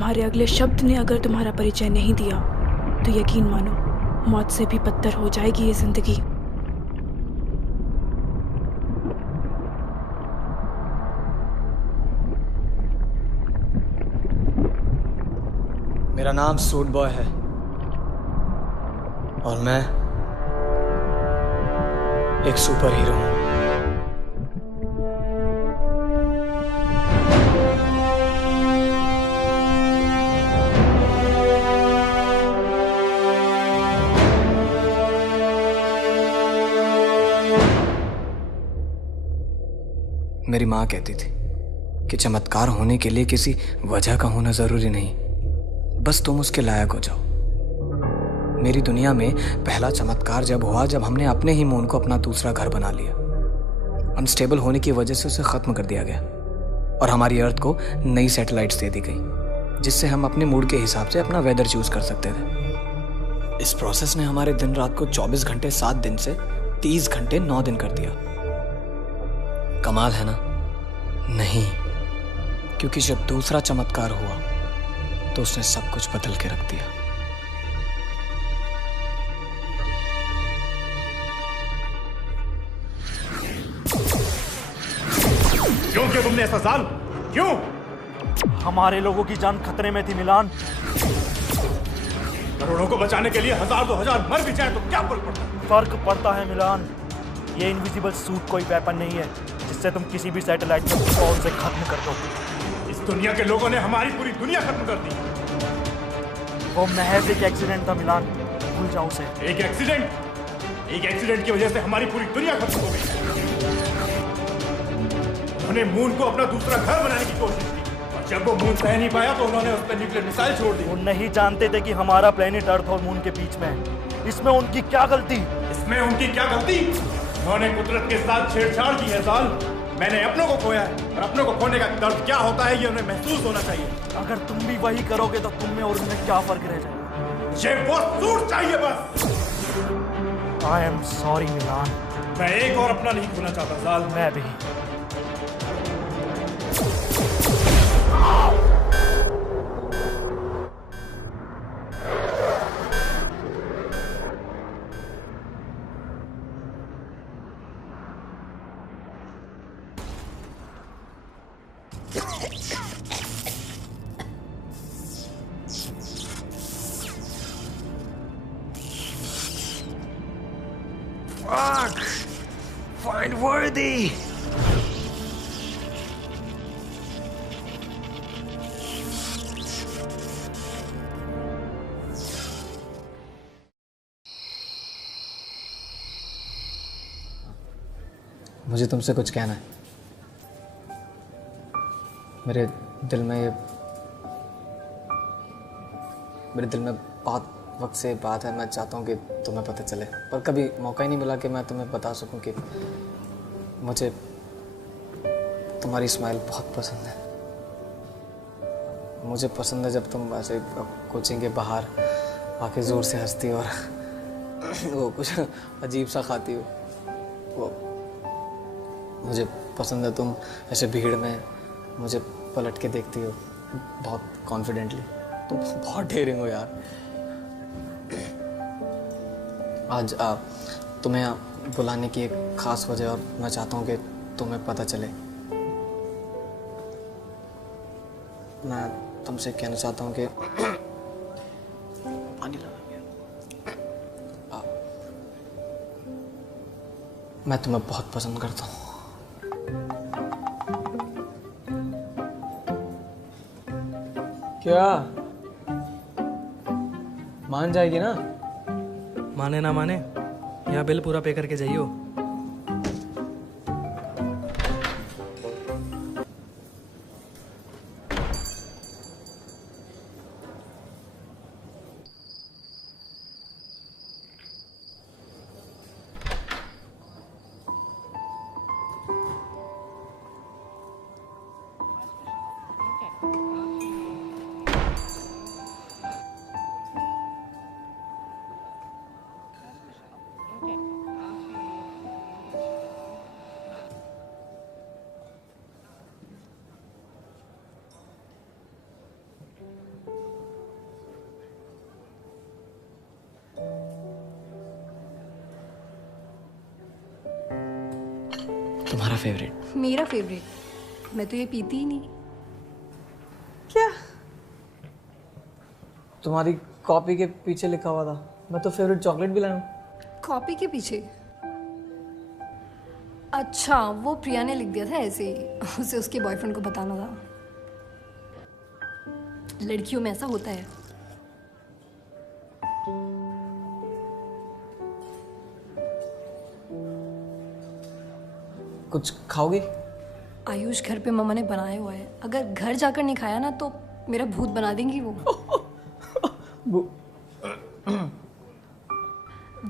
तुम्हारे अगले शब्द ने अगर तुम्हारा परिचय नहीं दिया तो यकीन मानो मौत से भी बदतर हो जाएगी ये जिंदगी। मेरा नाम सूट बॉय है और मैं एक सुपर हीरो हूं। मेरी माँ कहती थी कि चमत्कार होने के लिए किसी वजह का होना जरूरी नहीं, बस तुम उसके लायक हो जाओ। मेरी दुनिया में पहला चमत्कार जब हुआ जब हमने अपने ही मून को अपना दूसरा घर बना लिया। अनस्टेबल होने की वजह से उसे खत्म कर दिया गया और हमारी अर्थ को नई सैटेलाइट्स दे दी गई जिससे हम अपने मूड के हिसाब से अपना वेदर चूज कर सकते थे। इस प्रोसेस ने हमारे दिन रात को 24 घंटे 7 दिन से 30 घंटे 9 दिन कर दिया। कमाल है ना? नहीं, क्योंकि जब दूसरा चमत्कार हुआ तो उसने सब कुछ बदल के रख दिया। क्यों किया तुमने ऐसा साल? क्यों? हमारे लोगों की जान खतरे में थी मिलान। करोड़ों को बचाने के लिए 1000 2000 मर भी जाए तो क्या फर्क पड़ता है? फर्क पड़ता है मिलान। ये इनविजिबल सूट कोई वेपन नहीं है जिससे तुम किसी भी सैटेलाइट को फौरन से खत्म कर दो। इस दुनिया के लोगों ने हमारी पूरी दुनिया खत्म कर दी। वो महज एक एक्सीडेंट था मिलान, भूल जाओ उसे। एक एक्सीडेंट की वजह से हमारी पूरी दुनिया खत्म हो गई। उन्होंने मून को अपना दूसरा घर बनाने की कोशिश की और जब वो मून सह नहीं पाया तो उन्होंने उस पर न्यूक्लियर मिसाइल छोड़ दी। वो नहीं जानते थे कि हमारा प्लेनेट अर्थ और मून के बीच में है। इसमें उनकी क्या गलती? उन्होंने कुदरत के साथ छेड़छाड़ की है साल। मैंने अपनों को खोया है और अपनों को खोने का दर्द क्या होता है ये उन्हें महसूस होना चाहिए। अगर तुम भी वही करोगे तो तुम में और उनमें क्या फर्क रह जाएगा? मुझे वो सूट चाहिए बस। आई एम सॉरी मिलान। मैं एक और अपना नहीं खोना चाहता साल। मैं भी। Fuck! Find worthy! मुझे तुमसे कुछ कहना है। मेरे दिल में बहुत वक्त से बात है। मैं चाहता हूँ कि तुम्हें पता चले, पर कभी मौका ही नहीं मिला कि मैं तुम्हें बता सकूं कि मुझे तुम्हारी स्माइल बहुत पसंद है। मुझे पसंद है जब तुम ऐसे कोचिंग के बाहर आके ज़ोर से हंसती और वो कुछ अजीब सा खाती हो। वो मुझे पसंद है तुम ऐसे भीड़ में मुझे पलट के देखती हो बहुत कॉन्फिडेंटली। तुम बहुत डेयरिंग हो यार। आज तुम्हें बुलाने की एक ख़ास वजह और मैं चाहता हूँ कि तुम्हें पता चले। मैं तुमसे कहना चाहता हूँ कि पानी लगा गया। मैं तुम्हें बहुत पसंद करता हूँ। क्या मान जाएगी ना? माने ना माने, यहाँ बिल पूरा पे करके जाइयो। तुम्हारा फेवरेट। मेरा फेवरेट? मैं तो ये पीती ही नहीं। क्या? तुम्हारी कॉपी के पीछे लिखा हुआ था, मैं तो फेवरेट चॉकलेट भी लाया। कॉपी के पीछे? अच्छा, वो प्रिया ने लिख दिया था ऐसे ही, उसे उसके बॉयफ्रेंड को बताना था। लड़कियों में ऐसा होता है। कुछ खाओगी? आयुष, घर पे मम्मा ने बनाया हुआ है, अगर घर जाकर नहीं खाया ना तो मेरा भूत बना देंगी वो।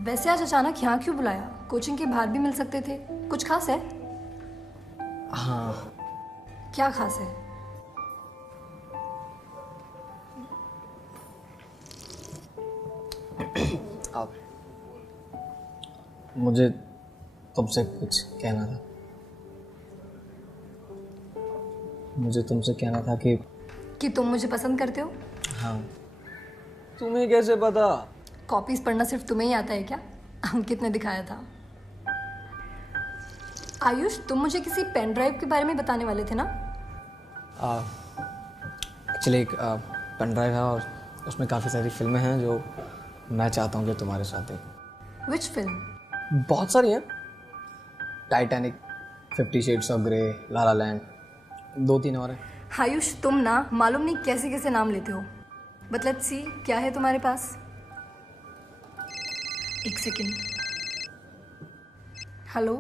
वैसे आज अचानक यहाँ क्यों बुलाया? कोचिंग के बाहर भी मिल सकते थे। कुछ खास है? हाँ। क्या खास है? आप, मुझे तुमसे कुछ कहना था। मुझे तुमसे कहना था कि तुम मुझे पसंद करते हो? हाँ। तुम्हें कैसे पता? कॉपीज पढ़ना सिर्फ तुम्हें ही आता है क्या? अंकित ने दिखाया था। आयुष, तुम मुझे किसी पेन ड्राइव के बारे में बताने वाले थे ना? एक्चुअली एक पेन ड्राइव है और उसमें काफ़ी सारी फिल्में हैं जो मैं चाहता हूँ कि तुम्हारे साथ देखूं। Which film? बहुत सारी हैं। Titanic, 50 shades of grey, la la land, 2-3 और हैं। आयुष, तुम ना मालूम नहीं कैसे कैसे नाम लेते हो। बट लेट्स सी, क्या है तुम्हारे पास? एक सेकेंड। हेलो।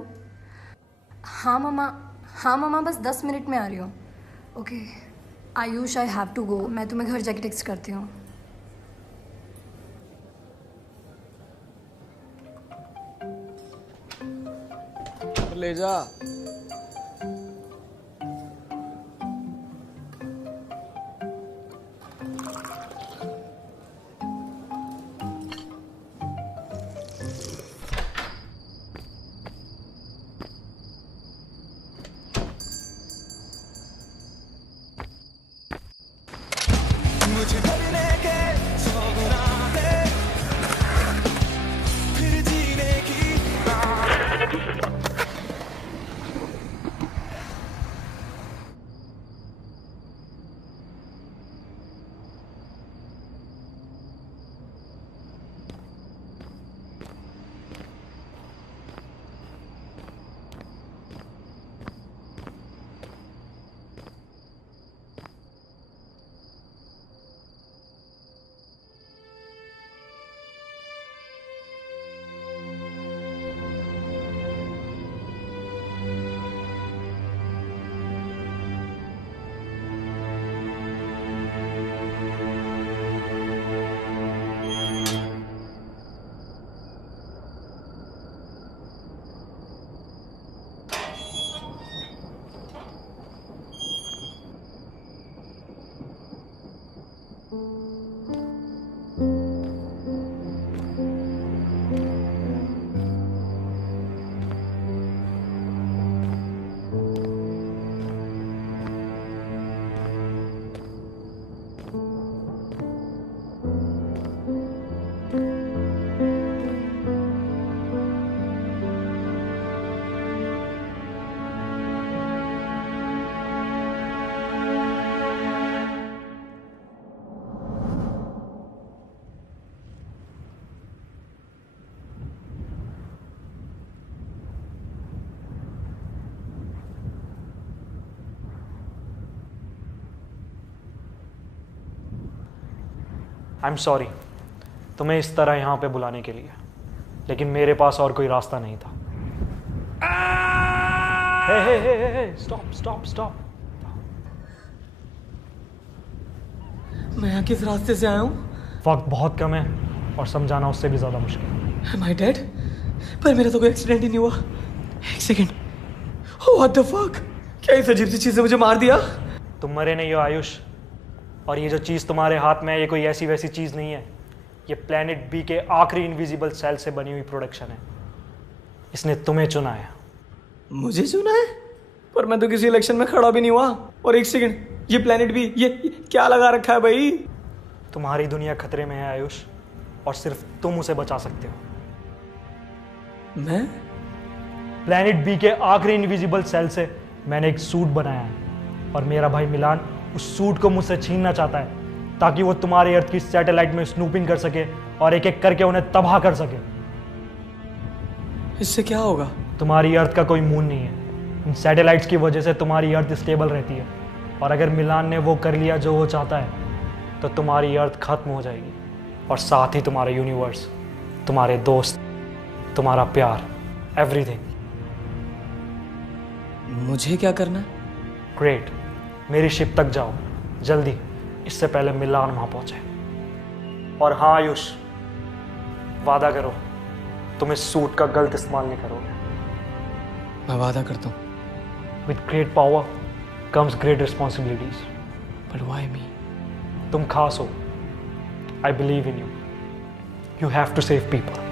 हाँ मामा, बस 10 मिनट में आ रही हूँ। Okay Ayush, I have to go. मैं तुम्हें घर जाके टेक्स्ट करती हूँ। ले जा। मुझे डरने के 100 गुना है, फिर जीने की आई एम सॉरी तुम्हें इस तरह यहाँ पे बुलाने के लिए, लेकिन मेरे पास और कोई रास्ता नहीं था। हे स्टॉप स्टॉप स्टॉप। मैं यहाँ किस रास्ते से आया हूँ? वक्त बहुत कम है और समझाना उससे भी ज़्यादा मुश्किल। Am I dead? पर मेरा तो कोई एक्सीडेंट ही नहीं हुआ। एक सेकेंड। What the fuck? क्या इस अजीब सी चीज़ ने मुझे मार दिया? तुम मरे नहीं हो आयुष, और ये जो चीज़ तुम्हारे हाथ में है ये कोई ऐसी वैसी चीज़ नहीं है। ये प्लेनेट बी के आखिरी इनविजिबल सेल से बनी हुई प्रोडक्शन है। इसने तुम्हें चुना है। मुझे चुना है? पर मैं तो किसी इलेक्शन में खड़ा भी नहीं हुआ। और एक सेकेंड, ये प्लेनेट बी, ये क्या लगा रखा है भाई? तुम्हारी दुनिया खतरे में है आयुष, और सिर्फ तुम उसे बचा सकते हो। मैं? प्लैनेट बी के आखिरी इनविजिबल सेल से मैंने एक सूट बनाया है और मेरा भाई मिलान उस सूट को मुझसे छीनना चाहता है ताकि वो तुम्हारे अर्थ की सैटेलाइट में स्नूपिंग कर सके और एक एक करके उन्हें तबाह कर सके। इससे क्या होगा? तुम्हारी अर्थ का कोई मून नहीं है। इन सैटेलाइट्स की वजह से तुम्हारी अर्थ स्टेबल रहती है और अगर मिलान ने वो कर लिया जो वो चाहता है तो तुम्हारी अर्थ खत्म हो जाएगी और साथ ही तुम्हारा यूनिवर्स, तुम्हारे दोस्त, तुम्हारा प्यार, एवरीथिंग। मुझे क्या करना है? ग्रेट, मेरी शिप तक जाओ जल्दी, इससे पहले मिलान वहां पहुंचे। और हाँ आयुष, वादा करो तुम इस सूट का गलत इस्तेमाल नहीं करोगे। मैं वादा करता हूँ। With great power comes great responsibilities. But why me? तुम खास हो। I believe in you. You have to save people.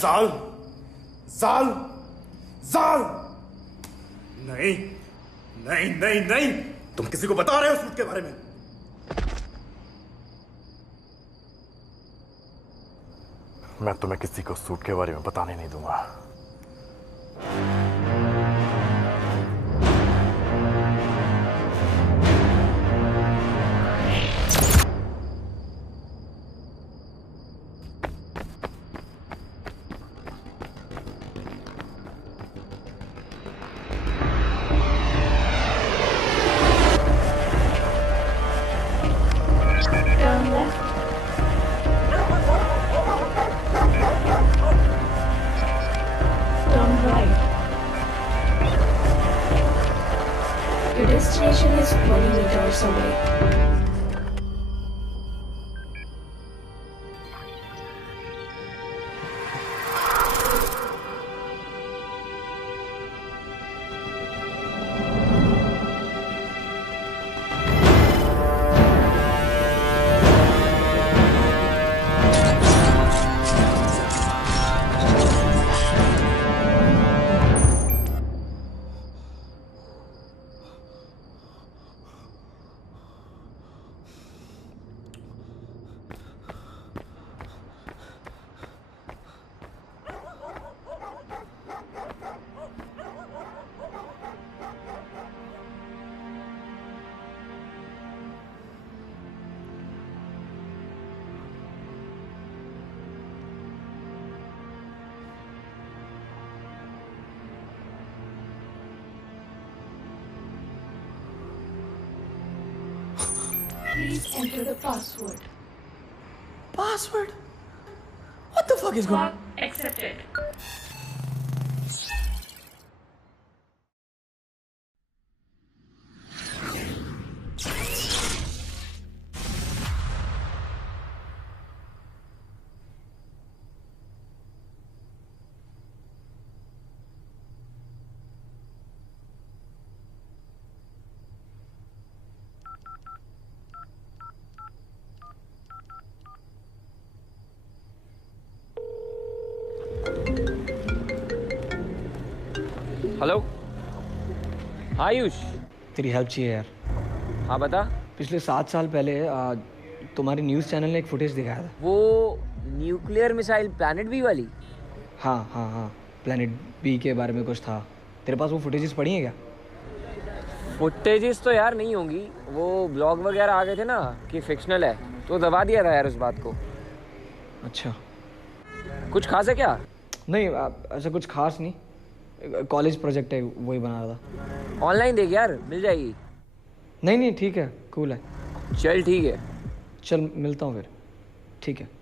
जाल, जाल, जाल। नहीं, नहीं, नहीं, नहीं, तुम किसी को बता रहे हो सूट के बारे में? मैं तुम्हें किसी को सूट के बारे में बताने नहीं दूंगा। Your destination is 20 meters away. Please enter the password. Password? What the fuck is going on? Accepted. Hello Ayush. तेरी हेल्प चाहिए यार। हाँ बता। पिछले 7 साल पहले तुम्हारे न्यूज़ चैनल ने एक फुटेज दिखाया था। वो न्यूक्लियर मिसाइल प्लैनेट बी वाली? हाँ हाँ हाँ, प्लैनेट बी के बारे में कुछ था। तेरे पास वो फुटेजेस पड़ी हैं क्या? फुटेजेस तो यार नहीं होंगी, वो ब्लॉग वगैरह आ गए थे ना कि फिक्शनल है, तो दबा दिया था यार उस बात को। अच्छा, कुछ खास है क्या? नहीं ऐसा कुछ खास नहीं, कॉलेज प्रोजेक्ट है वही बना रहा था। ऑनलाइन देख यार, मिल जाएगी। नहीं नहीं ठीक है, कूल है। चल ठीक है। चल मिलता हूँ फिर। ठीक है।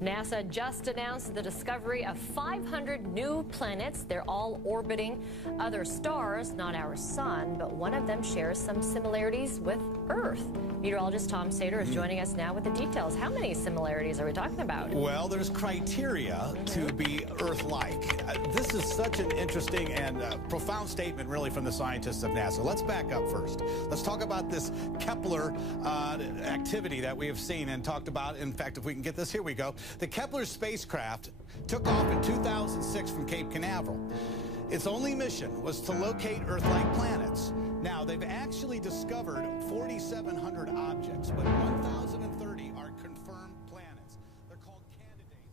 NASA just announced the discovery of 500 new planets. They're all orbiting other stars, not our sun, but one of them shares some similarities with Earth. Meteorologist Tom Sater is joining us now with the details. How many similarities are we talking about? Well, there's criteria to be Earth-like. This is such an interesting and profound statement, really, from the scientists of NASA. Let's back up first. Let's talk about this Kepler activity that we have seen and talked about. In fact, if we can get this, here we go. The Kepler spacecraft took off in 2006 from Cape Canaveral. Its only mission was to locate Earth-like planets. Now, they've actually discovered 4,700 objects, but 1,030 are confirmed planets. They're called candidates.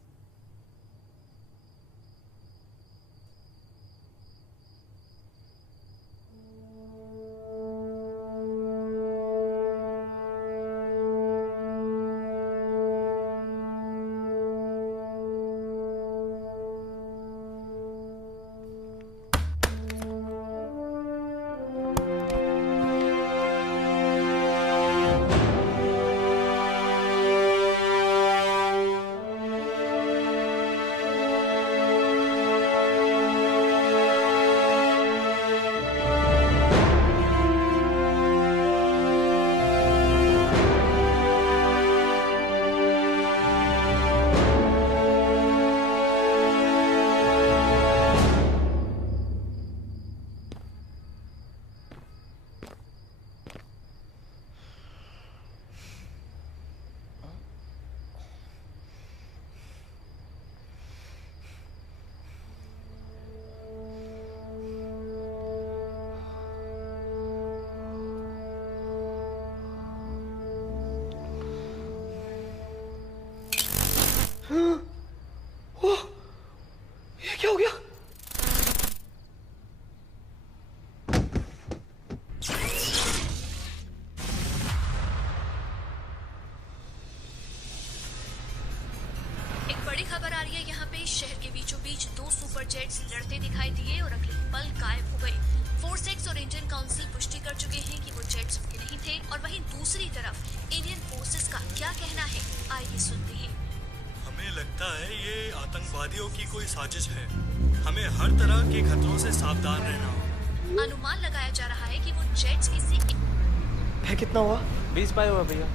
ये क्या हो गया? एक बड़ी खबर आ रही है यहाँ पे। शहर के बीचों बीच 2 सुपर जेट्स लड़ते दिखाई दिए और अगले पल गायब हो गए। फोर्स और इंडियन काउंसिल पुष्टि कर चुके हैं कि वो जेट्स उनके नहीं थे। और वहीं दूसरी तरफ इंडियन फोर्सेस का क्या कहना है, आइए सुनते हैं। हमें लगता है ये आतंकवादियों की कोई साजिश है। हमें हर तरह के खतरों से सावधान रहना होगा। अनुमान लगाया जा रहा है कि वो जेट्स किसी है कितना हुआ? 20 पाए हुआ भैया।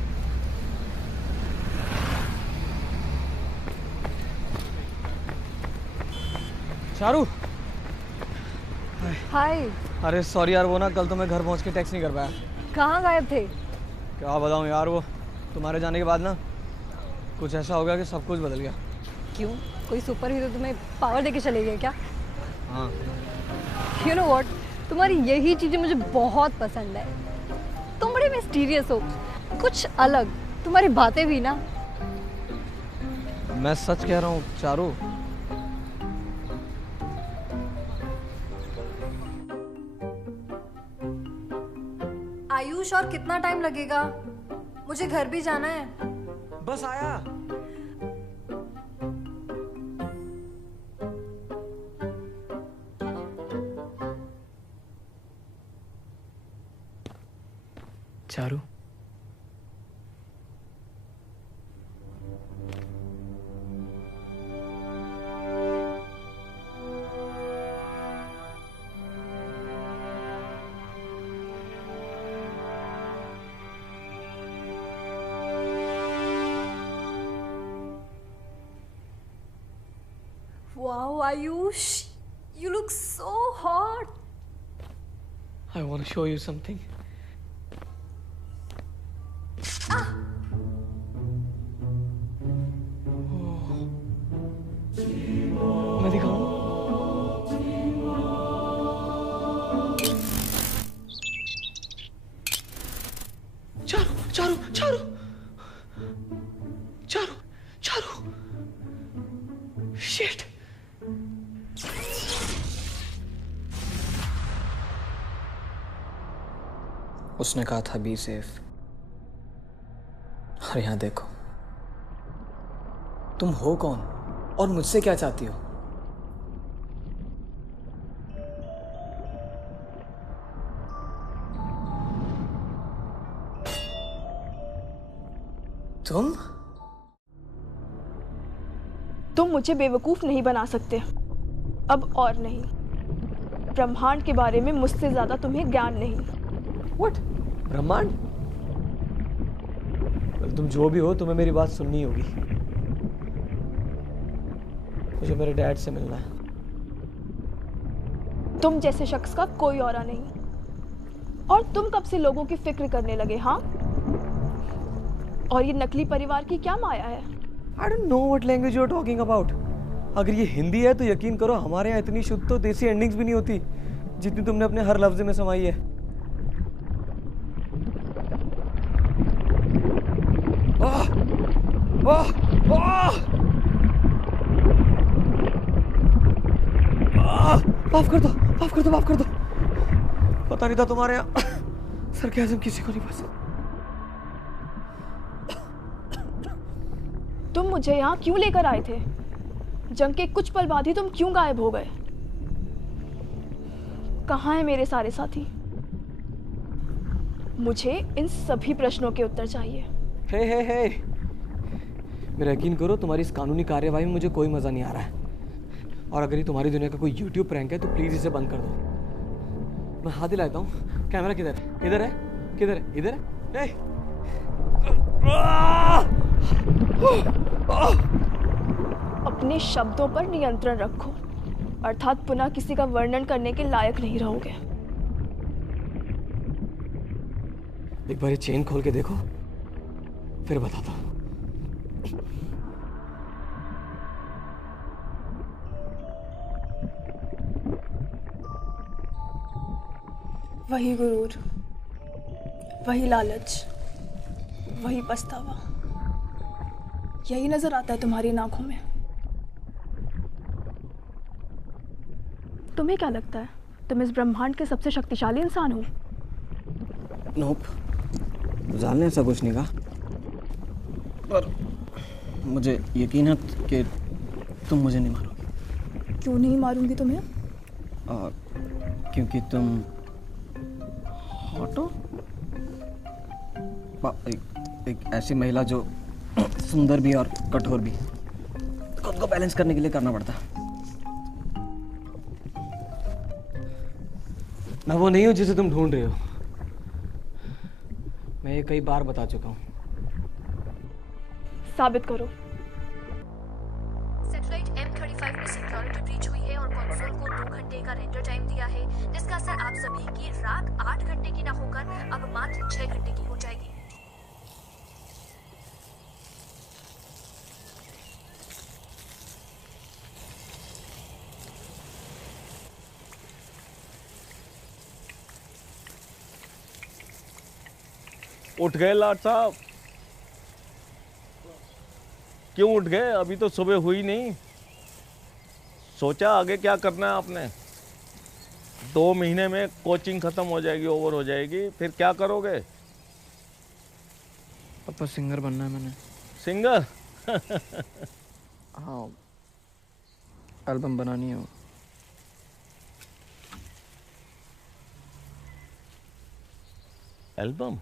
चारू। हाय। अरे सॉरी यार, वो ना कल तो मैं घर पहुंच के टैक्स नहीं कर पाया। कहाँ गायब थे? क्या बताऊं यार, वो तुम्हारे जाने के बाद ना कुछ ऐसा हो गया कि सब कुछ बदल गया। क्यों? कोई सुपर हीरो तुम्हें पावर देके चले गए क्या? हाँ। यू नो व्हाट, तुम्हारी यही चीज़ें मुझे बहुत पसंद है। तुम बड़े मिस्टीरियस हो, कुछ अलग। तुम्हारी बातें भी ना। मैं सच कह रहा हूँ चारू। आयुष, और कितना टाइम लगेगा? मुझे घर भी जाना है। बस आया। Charu, Wow, Ayush, you look so hot. I want to show you something. मैं दिखाऊं? चारू, चारू, चारू, चारू, चारू, शिट। उसने कहा था बी सेफ। और यहाँ देखो, तुम हो कौन और मुझसे क्या चाहती हो? तुम तुम मुझे बेवकूफ़ नहीं बना सकते, अब और नहीं। ब्रह्मांड के बारे में मुझसे ज़्यादा तुम्हें ज्ञान नहीं। What? ब्रह्मांड? तुम जो भी हो, तुम्हें मेरी बात सुननी होगी। मुझे मेरे डैड से मिलना है। तुम जैसे शख्स का कोई औरा नहीं। और तुम कब से लोगों की फिक्र करने लगे, हाँ? और ये नकली परिवार की क्या माया है? I don't know what language you are talking about. अगर ये हिंदी है तो यकीन करो हमारे यहाँ इतनी शुद्ध तो देसी एंडिंग्स भी नहीं होती जितनी तुमने अपने हर लफ्ज में समाई है। माफ कर दो, माफ कर दो, माफ कर दो। पता नहीं था तुम्हारे यहाँ सरकाज़म किसी को नहीं पसंद। तुम मुझे यहाँ क्यों लेकर आए थे? जंग के कुछ पल बाद ही तुम क्यों गायब हो गए? कहाँ हैं मेरे सारे साथी? मुझे इन सभी प्रश्नों के उत्तर चाहिए। हे मेरा यकीन करो, तुम्हारी इस कानूनी कार्यवाही में मुझे कोई मजा नहीं आ रहा है। और अगर ये तुम्हारी दुनिया का कोई YouTube प्रैंक है तो प्लीज इसे बंद कर दो। मैं हाथ दिलाता हूँ। कैमरा किधर है? इधर है? किधर है? इधर है? अपने शब्दों पर नियंत्रण रखो, अर्थात पुनः किसी का वर्णन करने के लायक नहीं रहोगे। एक बार ये चेन खोल के देखो, फिर बताता हूँ। वही गुरूर, वही लालच, वही पछतावा, यही नजर आता है तुम्हारी आंखों में। तुम्हें क्या लगता है तुम इस ब्रह्मांड के सबसे शक्तिशाली इंसान हो? नोप, जान ने ऐसा कुछ नहीं कहा, पर मुझे यकीन है कि तुम मुझे नहीं मारोगी। क्यों नहीं मारूंगी तुम्हें? क्योंकि तुम हॉट हो। एक ऐसी महिला जो सुंदर भी और कठोर भी, खुद को बैलेंस करने के लिए करना पड़ता है। मैं वो नहीं हूं जिसे तुम ढूंढ रहे हो। मैं ये कई बार बता चुका हूं। साबित करो। सैटेलाइट M35 में सिक्योरिटी ब्रीच हुई है और कंसोल को 2 घंटे का रेंडर टाइम दिया है, जिसका असर आप सभी की रात 8 घंटे की ना होकर अब मात्र 6 घंटे की हो जाएगी। उठ गए लाट साहब? क्यों उठ गए? अभी तो सुबह हुई नहीं। सोचा आगे क्या करना है आपने? 2 महीने में कोचिंग खत्म हो जाएगी, ओवर हो जाएगी, फिर क्या करोगे? पापा सिंगर बनना है मैंने। सिंगर? हाँ, एल्बम बनानी है। एल्बम?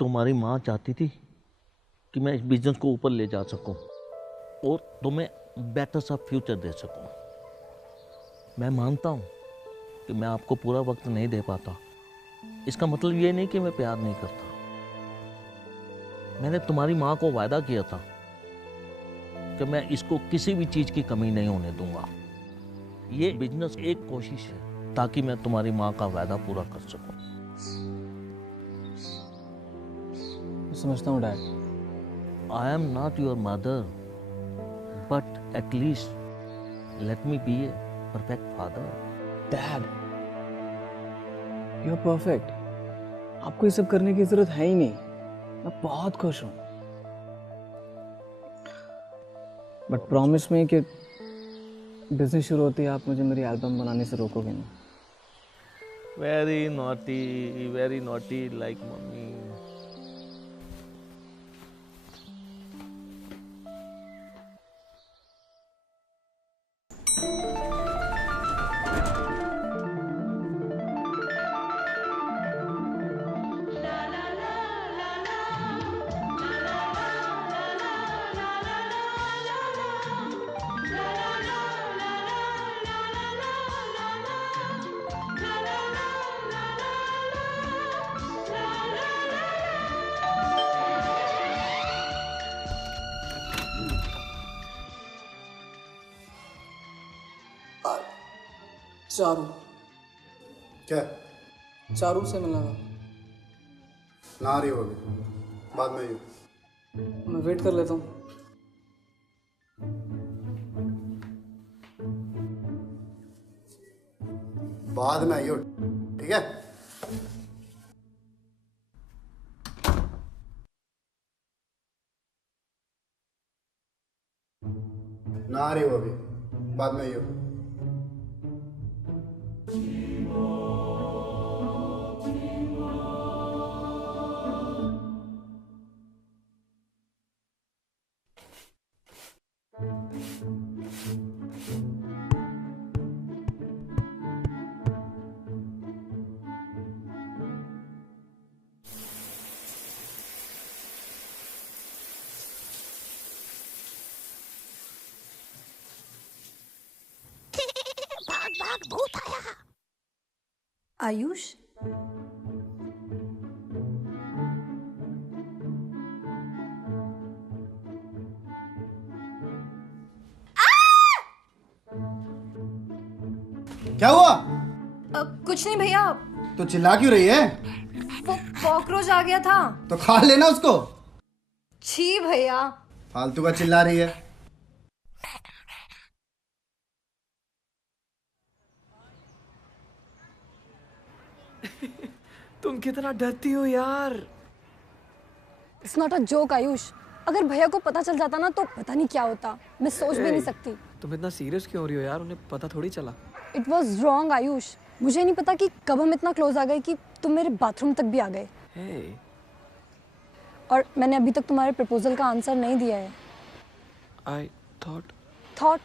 तुम्हारी माँ चाहती थी कि मैं इस बिजनेस को ऊपर ले जा सकूं और तुम्हें बेटर सा फ्यूचर दे सकूं। मैं मानता हूं कि मैं आपको पूरा वक्त नहीं दे पाता। इसका मतलब ये नहीं कि मैं प्यार नहीं करता। मैंने तुम्हारी माँ को वायदा किया था कि मैं इसको किसी भी चीज़ की कमी नहीं होने दूंगा। ये बिजनेस एक कोशिश है ताकि मैं तुम्हारी माँ का वायदा पूरा कर सकूं। समझता हूँ dad. I am not your mother, but at least let me be a perfect father. Dad, you are perfect. आपको ये सब करने की जरूरत है ही नहीं। मैं बहुत खुश हूँ। बट प्रॉमिस में कि बिजनेस शुरू होती है आप मुझे मेरी एल्बम बनाने से रोकोगे नहीं। Very naughty like mummy. Charu. क्या? चारू से मिलना था। ना रही हो अभी, बाद में आइयो। मैं वेट कर लेता हूँ। बाद में आइयो, ठीक है? ना रही हो अभी, बाद में आइयो। भाग भूत आया। आयुष, क्या हुआ? कुछ नहीं भैया। तो चिल्ला क्यों रही है? वो कॉकरोच आ गया था। तो खा लेना उसको। छी भैया। फालतू का चिल्ला रही है। तुम कितना डरती हो यार। It's not a joke Ayush. अगर भैया को पता चल जाता ना तो पता नहीं क्या होता। मैं सोच भी नहीं सकती। तुम इतना सीरियस क्यों हो रही हो यार? उन्हें पता थोड़ी चला। It was wrong Ayush. मुझे नहीं पता कि कब हम इतना क्लोज आ गए कि तुम मेरे बाथरूम तक भी आ गए। hey. और मैंने अभी तक तुम्हारे प्रपोजल का आंसर नहीं दिया है। I thought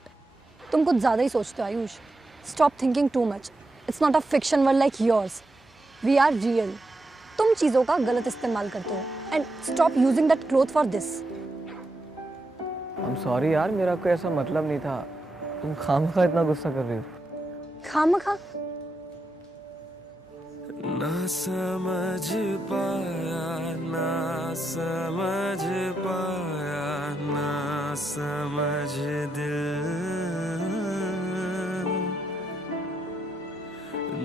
तुम कुछ ज्यादा ही सोचते हो Ayush. Stop thinking too much. It's not a fiction world like yours. We are real. तुम चीजों का गलत इस्तेमाल करते हो and stop using that cloth for this. I'm sorry यार, मेरा कोई ऐसा मतलब नहीं था। तुम खामखा इतना गुस्सा कर रही हो। खामखा? ना समझ पाया, ना समझ पाया, ना समझ दिल,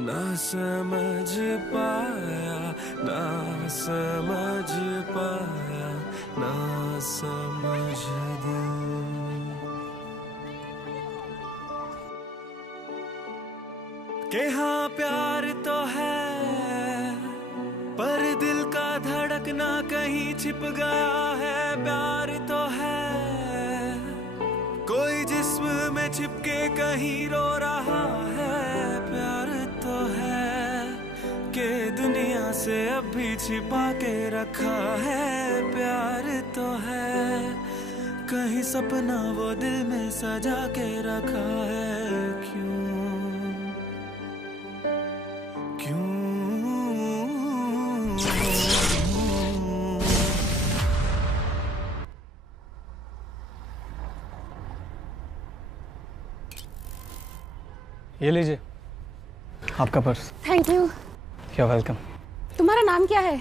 ना समझ पाया, ना समझ पाया, ना समझ दिल। के हाँ प्यार तो है, पर दिल का धड़कना कहीं छिप गया है। प्यार तो है, कोई जिस्म में छिपके कहीं रो रहा है। प्यार तो है, के दुनिया से अब भी छिपा के रखा है। प्यार तो है, कहीं सपना वो दिल में सजा के रखा है। क्यों ये लीजिए आपका purse. Thank you. You are welcome. तुम्हारा नाम क्या है?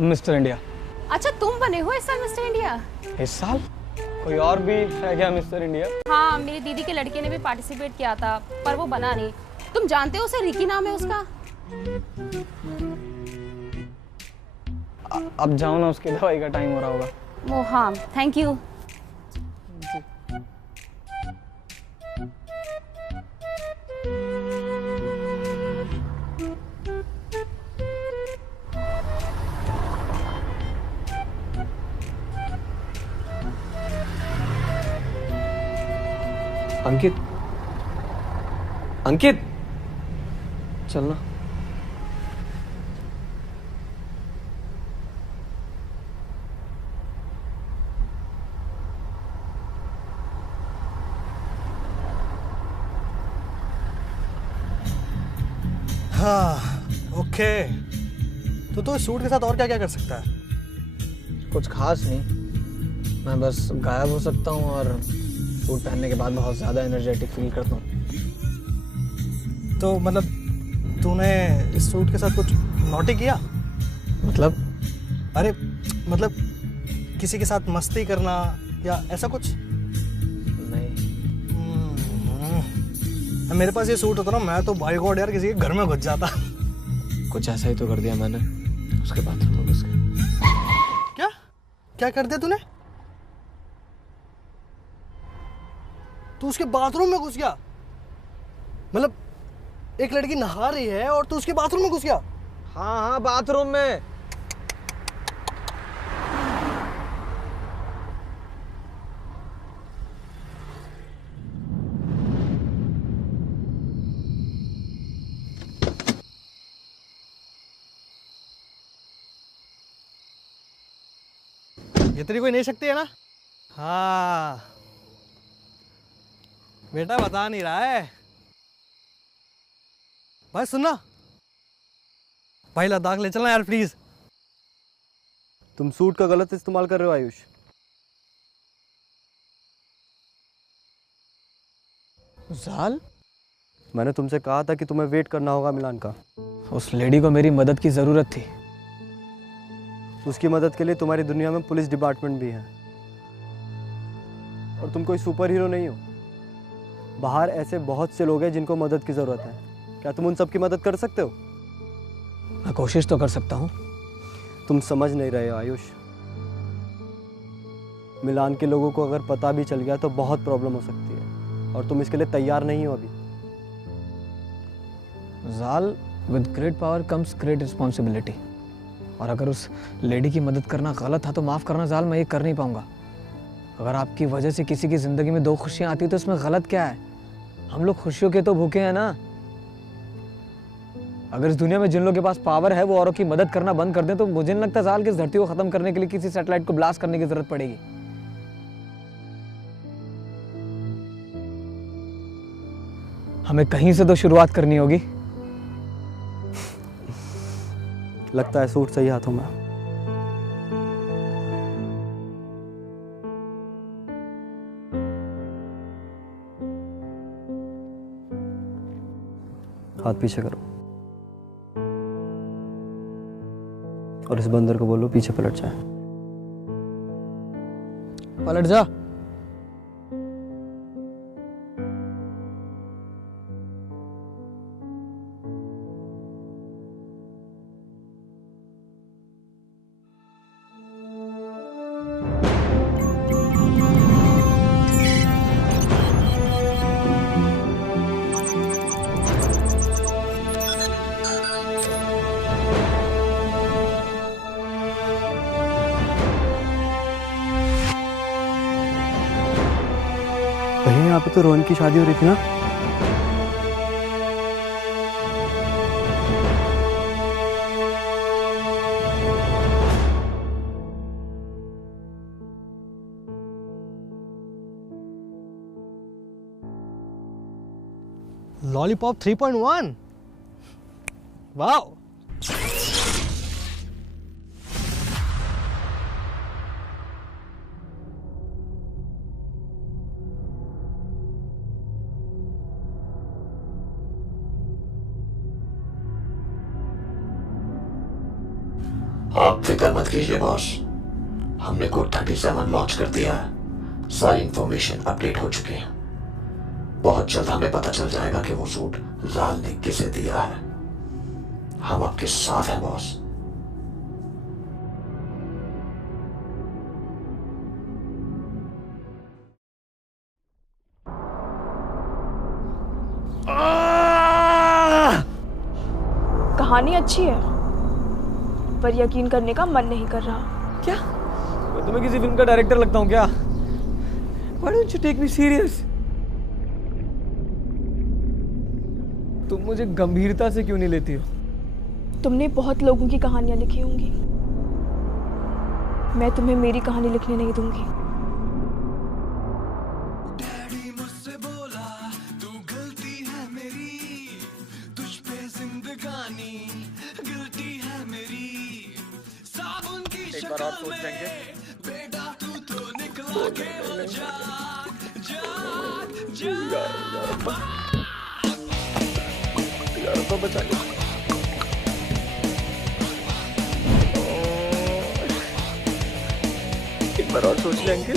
Mister India. अच्छा, तुम बने हो इस साल मिस्टर इंडिया? इस साल? कोई और भी है क्या मिस्टर इंडिया? हाँ, मेरी दीदी के लड़के ने भी पार्टिसिपेट किया था पर वो बना नहीं। तुम जानते हो उसे? रिकी नाम है उसका। अब जाओ ना, उसकी दवाई का टाइम हो रहा होगा। वो हाँ, थैंक यू। अंकित, अंकित चलना। हाँ ओके। तो इस सूट के साथ और क्या क्या कर सकता है? कुछ खास नहीं, मैं बस गायब हो सकता हूँ और सूट पहनने के बाद बहुत ज़्यादा एनर्जेटिक फील करता हूँ। तो मतलब तूने इस सूट के साथ कुछ नॉटी किया? मतलब? अरे मतलब किसी के साथ मस्ती करना या ऐसा कुछ? नहीं। मेरे पास ये सूट होता ना, मैं तो भाई गॉड यार किसी के घर में घुस जाता। कुछ ऐसा ही तो कर दिया मैंने, उसके बाथरूम में घुस गया। क्या क्या कर दिया तूने? तू उसके बाथरूम में घुस गया? मतलब एक लड़की नहा रही है और तू उसके बाथरूम में घुस गया? हाँ बाथरूम में। ये तेरी कोई नहीं सकती है ना? हाँ बेटा बता नहीं रहा है भाई। सुनना भाई, लद्दाख ले चलना यार प्लीज। तुम सूट का गलत इस्तेमाल कर रहे हो आयुष। जाल, मैंने तुमसे कहा था कि तुम्हें वेट करना होगा मिलान का। उस लेडी को मेरी मदद की जरूरत थी। उसकी मदद के लिए तुम्हारी दुनिया में पुलिस डिपार्टमेंट भी है और तुम कोई सुपर हीरो नहीं हो। बाहर ऐसे बहुत से लोग हैं जिनको मदद की ज़रूरत है। क्या तुम उन सब की मदद कर सकते हो? मैं कोशिश तो कर सकता हूँ। तुम समझ नहीं रहे हो आयुष। मिलान के लोगों को अगर पता भी चल गया तो बहुत प्रॉब्लम हो सकती है और तुम इसके लिए तैयार नहीं हो अभी। जाल, with great power comes great responsibility. और अगर उस लेडी की मदद करना गलत था तो माफ़ करना जाल, मैं ये कर नहीं पाऊंगा। अगर आपकी वजह से किसी की ज़िंदगी में दो खुशियाँ आती तो इसमें गलत क्या है? हम लोग खुशियों के तो भूखे हैं ना। अगर इस दुनिया में जिन लोगों के पास पावर है वो औरों की मदद करना बंद कर दें तो मुझे नहीं लगता जाल कि इस धरती को ख़त्म करने के लिए किसी सैटेलाइट को ब्लास्ट करने की ज़रूरत पड़ेगी। हमें कहीं से तो शुरुआत करनी होगी। लगता है सूट सही हाथों में। हाथ पीछे करो और इस बंदर को बोलो पीछे पलट जाए। पलट जा। भैया यहाँ पे तो रोहन की शादी हो रही थी ना? लॉलीपॉप 3.1। वाओ। आप फिक्र मत कीजिए बॉस, हमने कोड 37 लॉन्च कर दिया है। सारी इंफॉर्मेशन अपडेट हो चुकी है। बहुत जल्द हमें पता चल जाएगा कि वो सूट जाल ने किसे दिया है। हम आपके साथ हैं बॉस। कहानी अच्छी है पर यकीन करने का मन नहीं कर रहा। क्या मैं तुम्हें किसी फिल्म का डायरेक्टर लगता हूँ क्या? Why don't you take me serious? तुम मुझे गंभीरता से क्यों नहीं लेती हो? तुमने बहुत लोगों की कहानियां लिखी होंगी, मैं तुम्हें मेरी कहानी लिखने नहीं दूंगी। एक बार आप सोच लेंगे। यार तो बचा लो। एक बार और सोच लेंगे।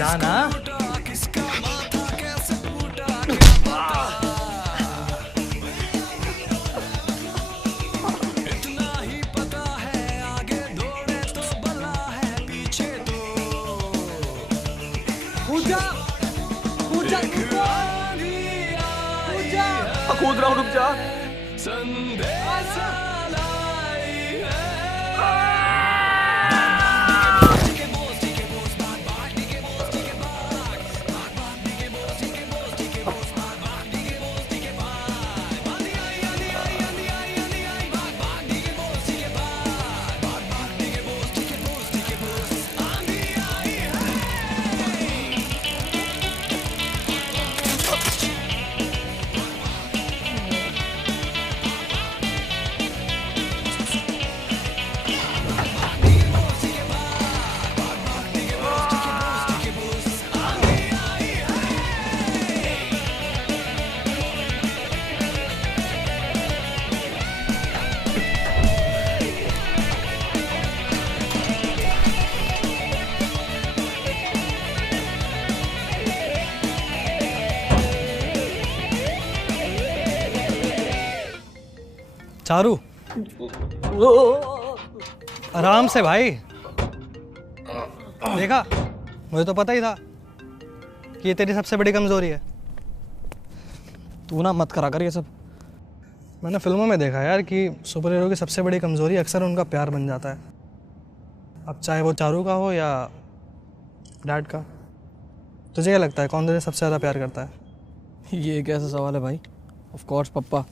जाना। कूद रहा हूँ, रुक जा। चारू, आराम से भाई। देखा, मुझे तो पता ही था कि ये तेरी सबसे बड़ी कमजोरी है। तू ना मत करा कर ये सब। मैंने फिल्मों में देखा यार कि सुपर हीरो की सबसे बड़ी कमजोरी अक्सर उनका प्यार बन जाता है। अब चाहे वो चारू का हो या डैड का। तुझे क्या लगता है कौन तुझे सबसे ज़्यादा प्यार करता है? ये कैसा सवाल है भाई? ऑफ कोर्स पप्पा।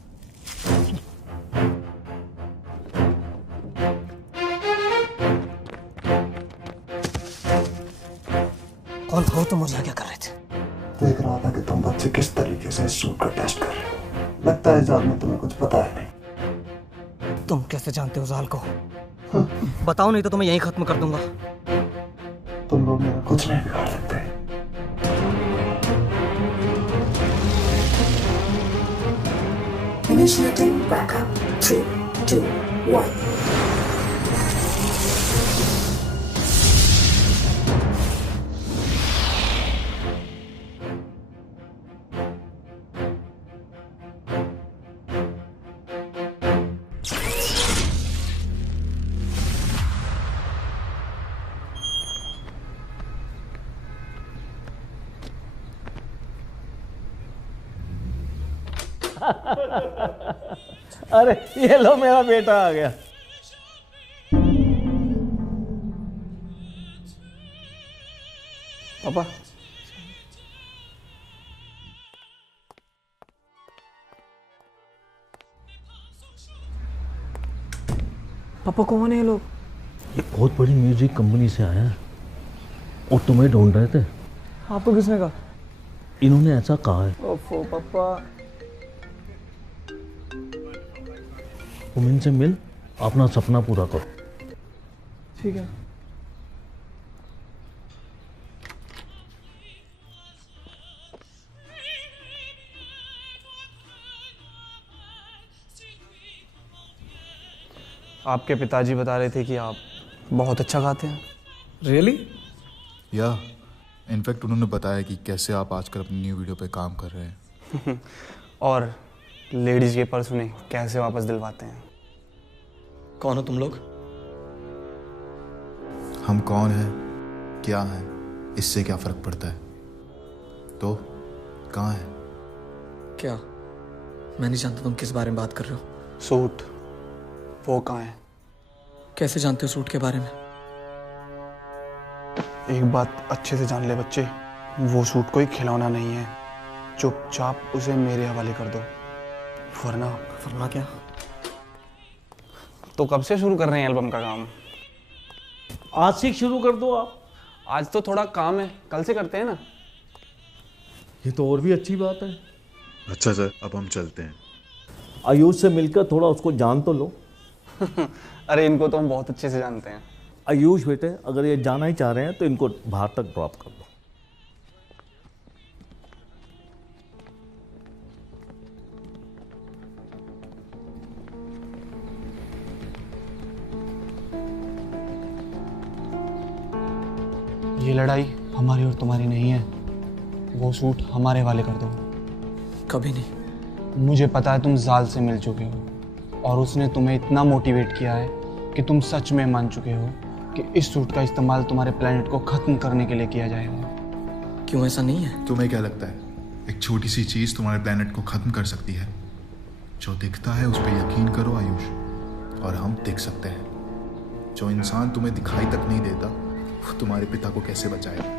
कौन था तुम और क्या कर रहे थे? देख रहा था कि तुम बच्चे किस तरीके से इस सूट का टेस्ट कर रहे हो। लगता है जाल में तुम्हें कुछ पता है नहीं। तुम कैसे जानते हो जाल को? बताओ नहीं तो तुम्हें यहीं खत्म कर दूंगा। तुम लोग मेरा कुछ नहीं बिगाड़ सकते। Initiating backup. 3, 2, 1. अरे ये लो, मेरा बेटा आ गया। पापा, पापा कौन है ये लोग? ये बहुत बड़ी म्यूजिक कंपनी से आया है और तुम्हें ढूंढ रहे थे। आपको किसने कहा? इन्होंने ऐसा कहा है। ओफो पापा। तुम इनसे मिल, अपना सपना पूरा करो। ठीक है। आपके पिताजी बता रहे थे कि आप बहुत अच्छा गाते हैं। रियली? या इनफैक्ट उन्होंने बताया कि कैसे आप आजकल अपनी न्यू वीडियो पे काम कर रहे हैं। और लेडीज के पर्स उन्हें कैसे वापस दिलवाते हैं। कौन हो तुम लोग? हम कौन हैं, क्या हैं, इससे क्या फर्क पड़ता है? तो कहाँ है? क्या? मैं नहीं जानता तुम किस बारे में बात कर रहे हो। सूट, वो कहाँ है? कैसे जानते हो सूट के बारे में? एक बात अच्छे से जान ले बच्चे, वो सूट कोई खिलौना नहीं है। चुपचाप उसे मेरे हवाले कर दो, वरना क्या? तो कब से शुरू कर रहे हैं एल्बम का काम? आज से शुरू कर दो आप। आज तो थोड़ा काम है, कल से करते हैं ना। ये तो और भी अच्छी बात है। अच्छा सर, अब हम चलते हैं। आयुष से मिलकर थोड़ा उसको जान तो लो। अरे इनको तो हम बहुत अच्छे से जानते हैं। आयुष बेटे, अगर ये जाना ही चाह रहे हैं तो इनको बाहर तक ड्रॉप कर दो। ये लड़ाई हमारी और तुम्हारी नहीं है। वो सूट हमारे वाले कर दो। कभी नहीं। मुझे पता है तुम जाल से मिल चुके हो और उसने तुम्हें इतना मोटिवेट किया है कि तुम सच में मान चुके हो कि इस सूट का इस्तेमाल तुम्हारे प्लेनेट को खत्म करने के लिए किया जाएगा। क्यों ऐसा नहीं है? तुम्हें क्या लगता है एक छोटी सी चीज तुम्हारे प्लेनेट को खत्म कर सकती है? जो दिखता है उस पर यकीन करो आयुष, और हम देख सकते हैं। जो इंसान तुम्हें दिखाई तक नहीं देता वो तुम्हारे पिता को कैसे बचाएगा?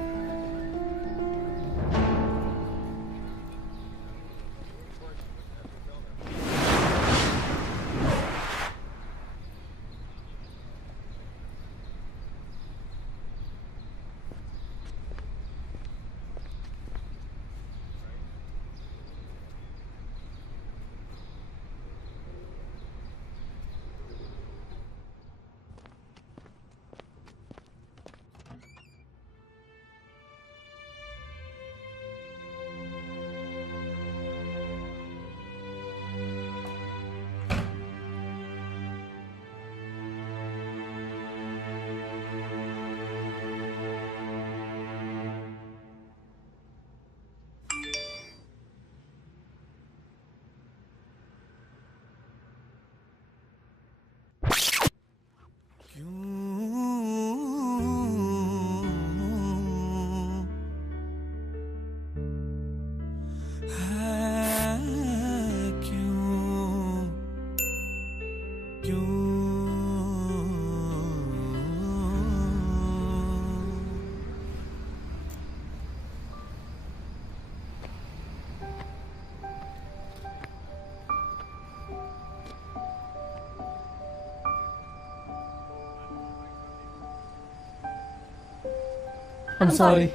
I'm sorry.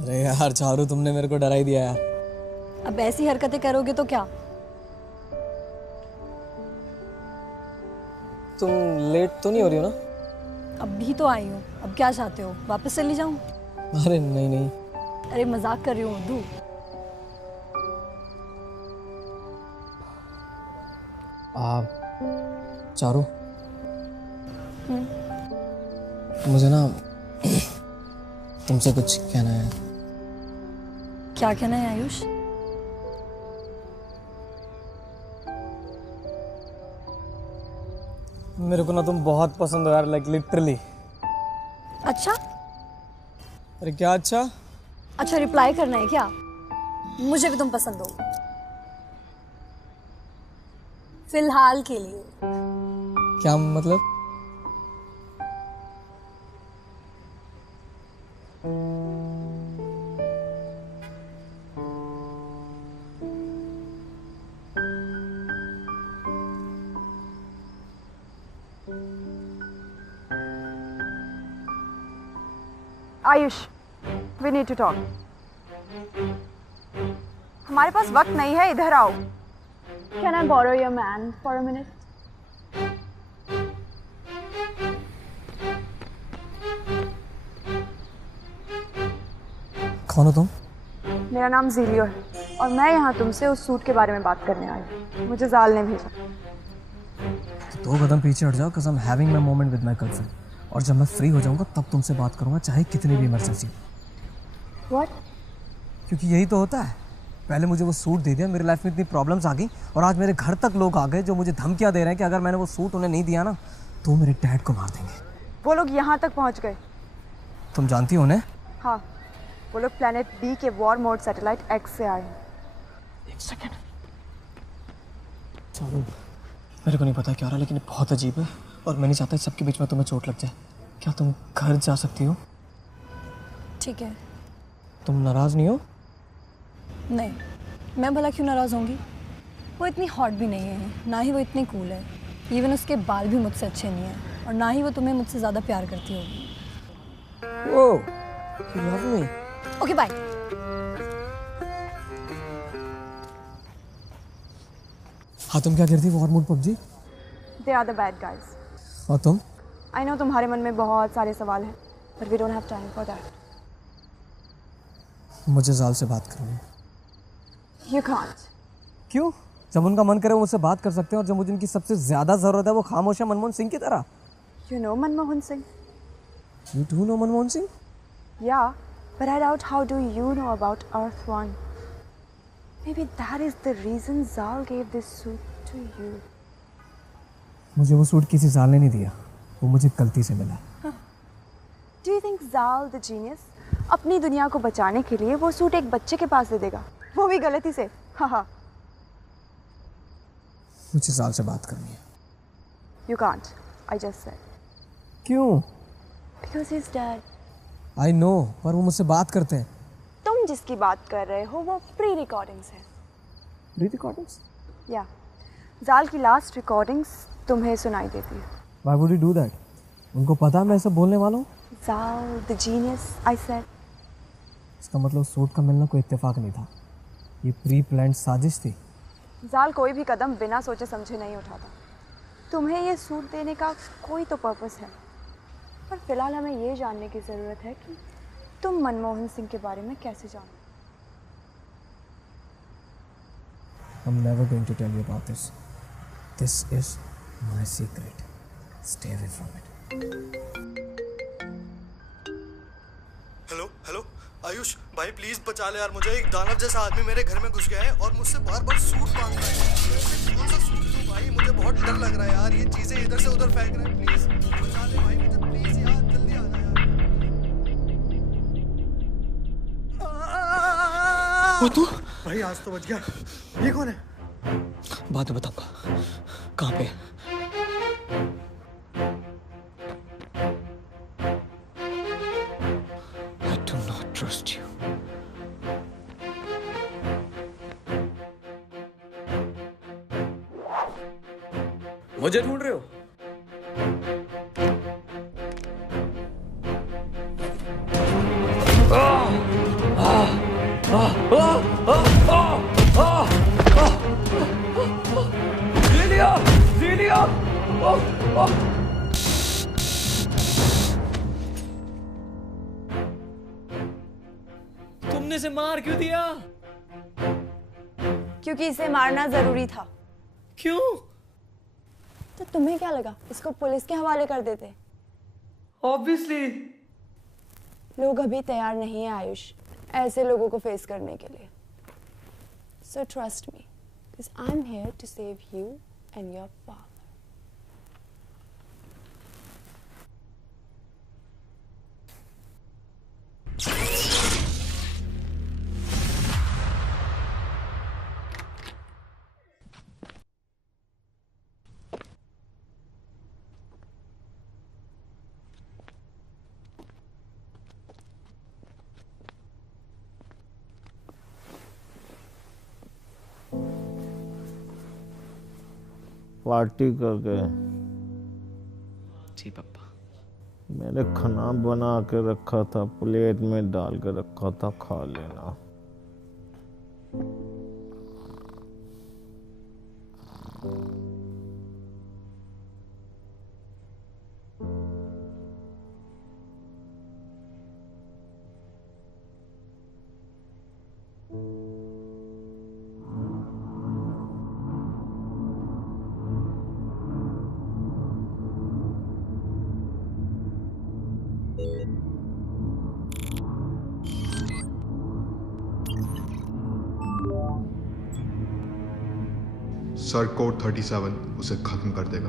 अरे यार चारू, तुमने मेरे को डरा ही दिया यार। अब ऐसी हरकतें करोगे तो क्या? तुम लेट तो नहीं हो रही हो ना? अभी तो आई हूँ, अब क्या चाहते हो, वापस चली जाऊँ? अरे नहीं नहीं। अरे मजाक कर रही हूँ मधु। चारू, मुझे ना तुमसे कुछ कहना है। क्या कहना है आयुष? मेरे को ना तुम बहुत पसंद हो यार, लाइक लिटरली। अच्छा? अरे क्या अच्छा? अच्छा रिप्लाई करना है क्या? मुझे भी तुम पसंद हो, फिलहाल के लिए। क्या मतलब? Ayush, we need to talk. हमारे पास वक्त नहीं है, इधर आओ। Can I borrow your man for a minute? कौन हो तुम? मेरा नाम ज़ीलियो है और मैं यहाँ तुमसे उस सूट के बारे में बात करने आई हूँ। मुझे जाल ने भेजा। तो 2 कदम पीछे हट जाओ, cause I'm having my moment with my girlfriend. और जब मैं फ्री हो जाऊंगा तब तुमसे बात करूंगा, चाहे कितनी भी इमरजेंसी। What? क्योंकि यही तो होता है। पहले मुझे वो सूट दे दिया, मेरी लाइफ में इतनी प्रॉब्लम्स आ गई, और आज मेरे घर तक लोग आ गए जो मुझे धमकियां दे रहे हैं कि अगर मैंने वो सूट उन्हें नहीं दिया ना तो मेरे डैड को मार देंगे। वो लोग यहाँ तक पहुँच गए। तुम जानती हो उन्हें? हाँ, वो लोग प्लेनेट बी के वॉर मोड सैटेलाइट एक्स से आए हैं। एक सेकंड। चलो, मेरे को नहीं पता क्या रहा, लेकिन बहुत अजीब है और मैं नहीं चाहता सबके बीच में तुम्हें चोट लग जाए। क्या तुम घर जा सकती हो? ठीक है। तुम नाराज नहीं हो? नहीं, मैं भला क्यों नाराज होंगी? वो इतनी हॉट भी नहीं है, ना ही वो इतनी कूल है। इवन उसके बाल भी मुझसे अच्छे नहीं हैं, और ना ही वो तुम्हें मुझसे ज़्यादा प्यार करती होगी। Oh, you love me. Okay bye. हाँ, तुम क्या करती? War mode PUBG? They are the bad guys. और तुम? I know तुम्हारे मन में बहुत सारे सवाल हैं, but we don't have time for that. मुझे जाल से बात करनी है। You can't. क्यों? जब उनका मन करे वो मुझसे बात कर सकते हैं, और जब मुझे उनकी सबसे ज्यादा जरूरत है वो खामोश है, मनमोहन सिंह की तरह। You know Manmohan Singh? You do know Manmohan Singh? Yeah, but I doubt how do you know about Earth One? Maybe that is the reason Zal gave this suit to you. मुझे वो सूट किसी जाल ने नहीं दिया, वो मुझे गलती से मिला। Do you think Zal the genius अपनी दुनिया को बचाने के लिए वो सूट एक बच्चे के पास दे देगा, वो भी गलती से? हाँ। मुझे जाल से बात करनी है। You can't. I just said. क्यों? Because he's dead. I know, पर वो मुझसे बात करते हैं। तुम जिसकी बात कर रहे हो वो प्री रिकॉर्डिंग्स है। Pre recordings? या जाल की लास्ट रिकॉर्डिंग्स तुम्हें सुनाई देती है। Why would you do that? उनको पता है मैं ऐसा बोलने वाला हूँ? Zal the genius, I said. इसका मतलब सूट का मिलना कोई इत्तेफाक नहीं था, ये प्री प्लान्ड साजिश थी। जाल कोई भी कदम बिना सोचे समझे नहीं उठाता। तुम्हें ये सूट देने का कोई तो पर्पस है, पर फिलहाल हमें ये जानने की ज़रूरत है कि तुम मनमोहन सिंह के बारे में कैसे जानो। I'm never going to tell you about this. This is my secret. Stay away from it. Hello hello Ayush भाई प्लीज बचा ले यार मुझे। एक दानव जैसा आदमी मेरे घर में घुस गया है और मुझसे बार बार सूट मांग रहा है। कौन सा सूट दूं भाई? मुझे बहुत डर लग रहा है यार, ये चीजें इधर से उधर फेंक रहा है। प्लीज बचा ले भाई मुझे, प्लीज यार जल्दी आ जा यार। वो तू? भाई आज तो बच गया। ये कौन है? बाद में बताऊंगा। कहाँ पे? I do not trust you. मुझे ढूंढ रहे हो? तुमने इसे मार क्यों दिया? क्योंकि इसे मारना जरूरी था। क्यों? तो तुम्हें क्या लगा इसको पुलिस के हवाले कर देते? Obviously. लोग अभी तैयार नहीं है आयुष ऐसे लोगों को फेस करने के लिए। So trust me, because I'm here to save you and your father. Party कर गए। जी पापा। मैंने खाना बना के रखा था, प्लेट में डाल के रखा था, खा लेना। सर कोड 37 उसे खत्म कर देगा।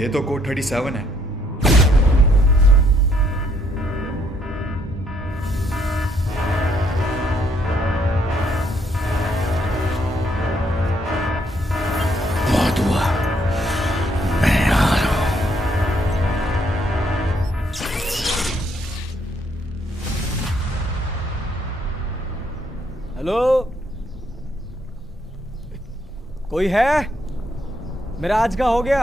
ये तो कोड 37 है। बहुत हुआ, मैं आ रहा हूं। हेलो, कोई है? मेरा आज का हो गया।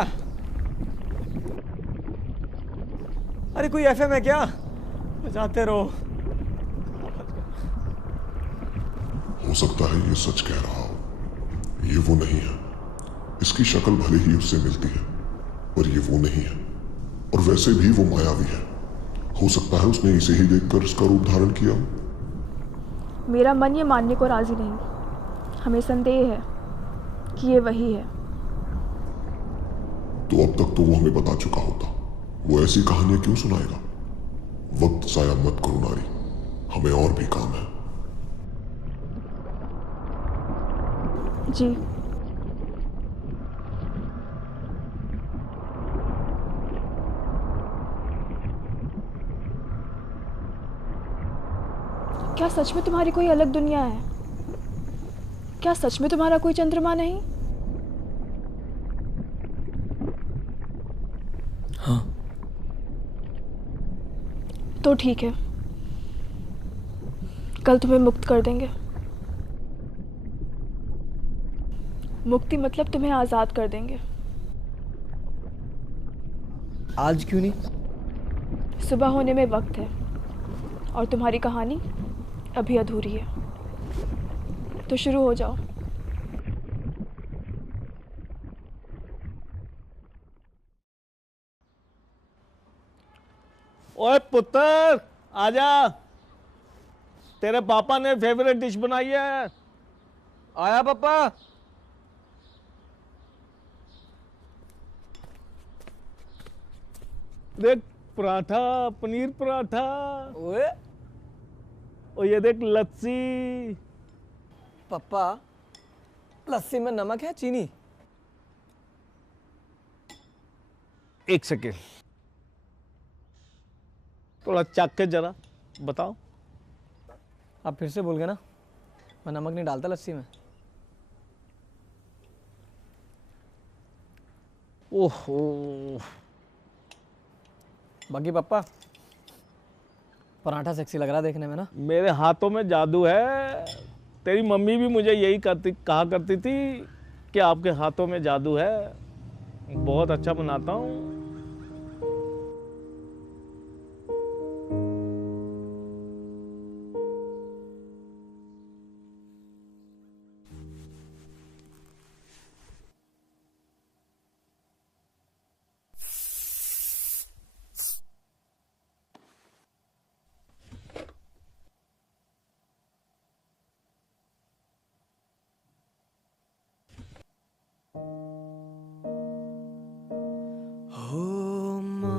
अरे कोई एफएम है क्या? बजाते रहो। हो सकता है ये सच कह रहा हो, ये वो नहीं है। इसकी शक्ल भले ही उससे मिलती है, पर ये वो नहीं है। और वैसे भी वो मायावी है। हो सकता है उसने इसे ही देखकर इसका रूप धारण किया हो। मेरा मन ये मानने को राजी नहीं। हमें संदेह है कि ये वही है। तो अब तक तो वो हमें बता चुका होता। वो ऐसी कहानियां क्यों सुनाएगा? वक्त जाया मत करो नारी, हमें और भी काम है। जी क्या सच में तुम्हारी कोई अलग दुनिया है? क्या सच में तुम्हारा कोई चंद्रमा नहीं? हाँ। तो ठीक है, कल तुम्हें मुक्त कर देंगे। मुक्ति मतलब तुम्हें आजाद कर देंगे। आज क्यों नहीं? सुबह होने में वक्त है और तुम्हारी कहानी अभी अधूरी है, तो शुरू हो जाओ। ओए पुत्र, आजा, तेरे पापा ने फेवरेट डिश बनाई है। आया पापा। देख पराठा, पनीर पराठा। ओए, और ये देख लस्सी। पापा, लस्सी में नमक है चीनी? एक सेकेंड, थोड़ा चख के जरा बताओ। आप फिर से बोल गए ना, मैं नमक नहीं डालता लस्सी में। ओहो। बाकी पापा, पराठा सेक्सी लग रहा है देखने में ना। मेरे हाथों में जादू है। तेरी मम्मी भी मुझे यही कहा करती थी कि आपके हाथों में जादू है, बहुत अच्छा बनाता हूँ। हो माँ,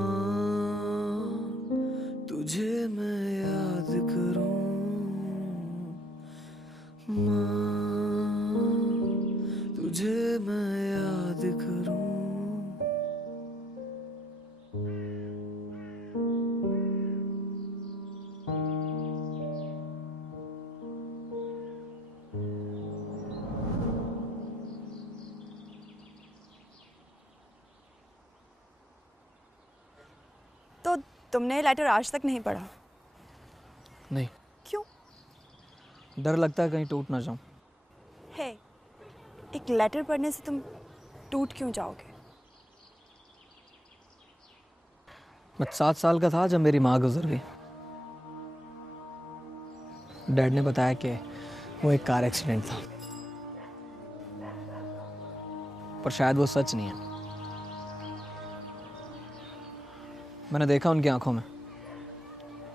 तुझे मैं याद करूं, माँ, तुझे मैं याद करूं। तो तुमने लेटर आज तक नहीं पढ़ा? नहीं। क्यों? डर लगता है कहीं टूट ना जाऊं। है, एक लेटर पढ़ने से तुम टूट क्यों जाओगे? मैं 7 साल का था जब मेरी माँ गुजर गई। डैड ने बताया कि वो एक कार एक्सीडेंट था, पर शायद वो सच नहीं है। मैंने देखा उनकी आंखों में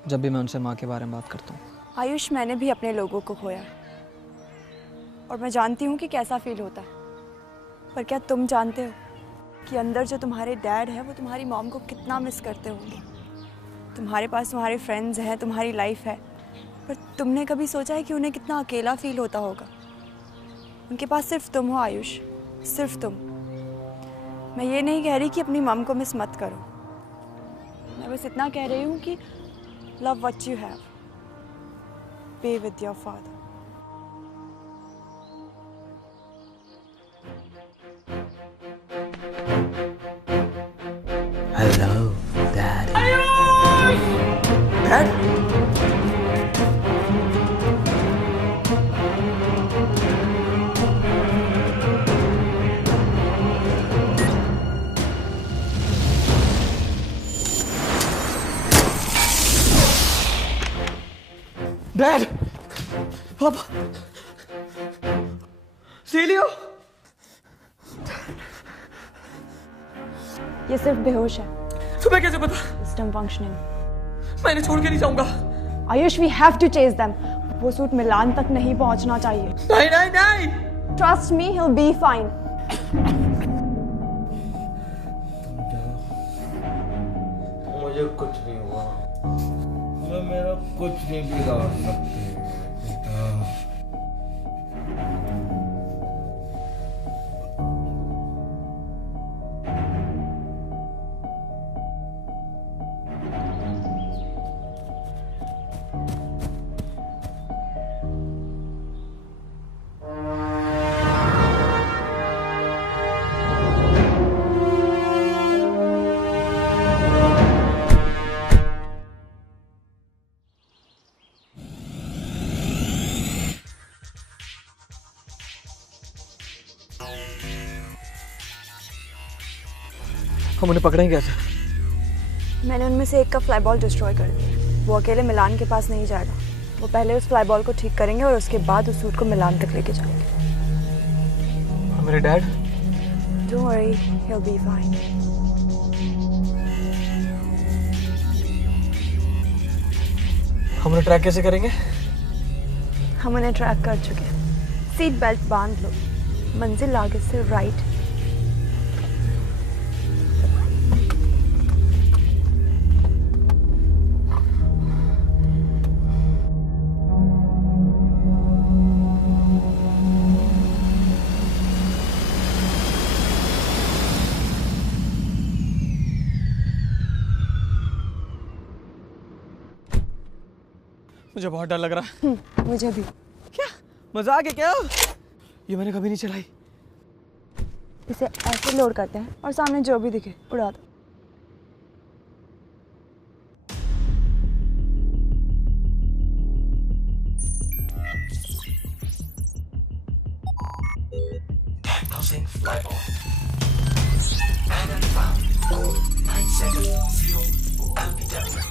जब भी मैं उनसे माँ के बारे में बात करता हूँ। आयुष, मैंने भी अपने लोगों को खोया और मैं जानती हूँ कि कैसा फील होता है, पर क्या तुम जानते हो कि अंदर जो तुम्हारे डैड है वो तुम्हारी मॉम को कितना मिस करते होंगे? तुम्हारे पास तुम्हारे फ्रेंड्स हैं, तुम्हारी लाइफ है, पर तुमने कभी सोचा है कि उन्हें कितना अकेला फील होता होगा? उनके पास सिर्फ तुम हो आयुष, सिर्फ तुम। मैं ये नहीं कह रही कि अपनी मॉम को मिस मत करो, मैं बस इतना कह रही हूँ कि love what you have, be with your father. Hello, Daddy. Dad? Dad! Papa! सीलियो! ये सिर्फ बेहोश है। तुम्हें कैसे पता? System functioning. मैं इन्हें छोड़ के नहीं जाऊंगा। Ayush, we have to chase them. वो सूट मिलान तक नहीं पहुंचना चाहिए। नहीं नहीं नहीं! Trust me, he'll be fine. कुछ नहीं हुआ। मैं मेरा कुछ नहीं बिगाड़ सकते बेटा। हम उन्हें पकड़ेंगे कैसे? मैंने उनमें से एक का फ्लाई बॉल डिस्ट्रॉय कर दिया। वो अकेले मिलान के पास नहीं जाएगा। वो पहले उस फ्लाई बॉल को ठीक करेंगे और उसके बाद उस सूट को मिलान तक लेके जाएंगे। और मेरे dad? Don't worry, he'll be fine. हम उन्हें ट्रैक कैसे करेंगे? हम उन्हें ट्रैक कर चुके हैं। सीट बेल्ट बांध लो। मंजिल आगे से राइट। मुझे बहुत डर लग रहा है। मुझे भी। क्या मजाक है क्या? ये मैंने कभी नहीं चलाई। इसे ऐसे लोड करते हैं और सामने जो भी दिखे उड़ा दो। Diagnosing flyboy. Island found. Code 970 LPW.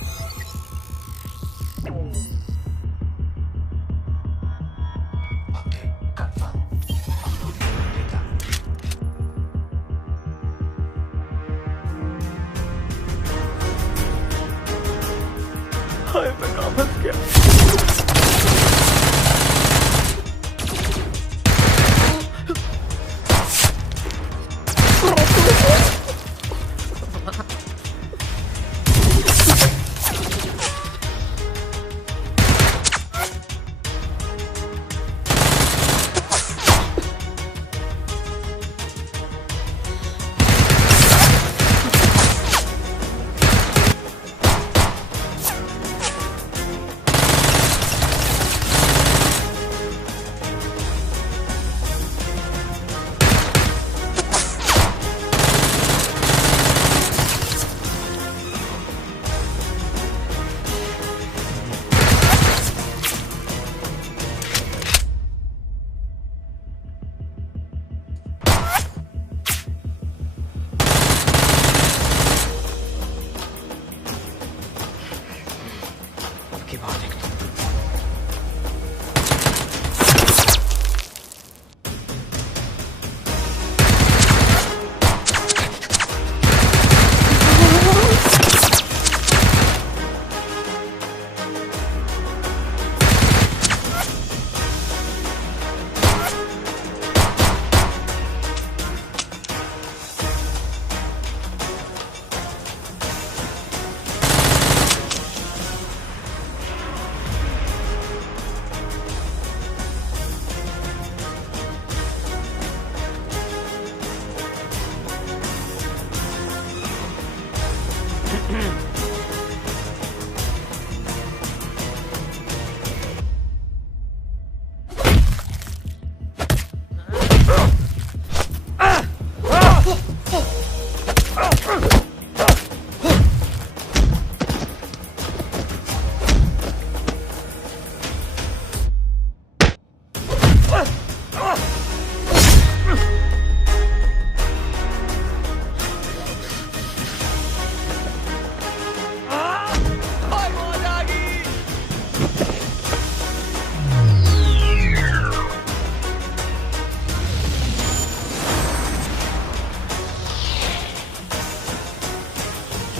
हाय मैं कहाँ फंस गया?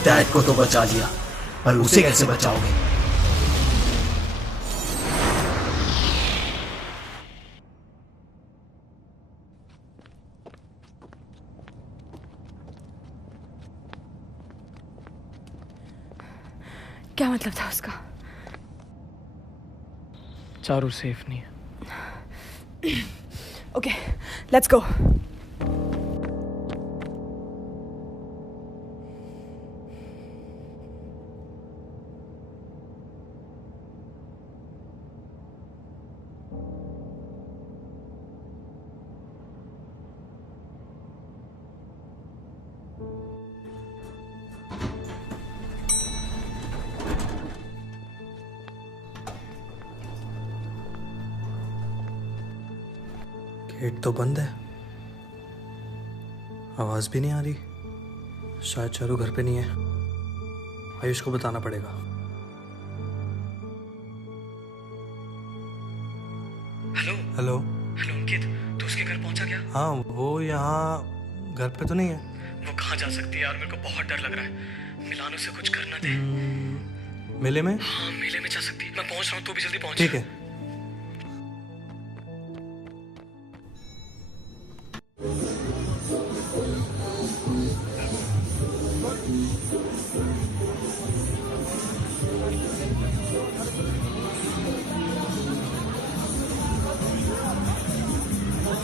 डैड को तो बचा लिया, पर उसे कैसे बचाओगे? क्या मतलब था उसका? चारू सेफ नहीं है। Okay, let's go. गेट तो बंद है, आवाज भी नहीं आ रही। शायद चारू घर पे नहीं है। आयुष को बताना पड़ेगा। हेलो हेलो हेलो अंकित, तू उसके घर पहुंचा क्या? हाँ, वो यहाँ घर पे तो नहीं है। वो कहाँ जा सकती है यार, मेरे को बहुत डर लग रहा है। मिलानो से कुछ करना दे। मेले में? हाँ मेले में जा सकती है। मैं पहुंच रहा हूँ, तू भी जल्दी पहुंच। ठीक है।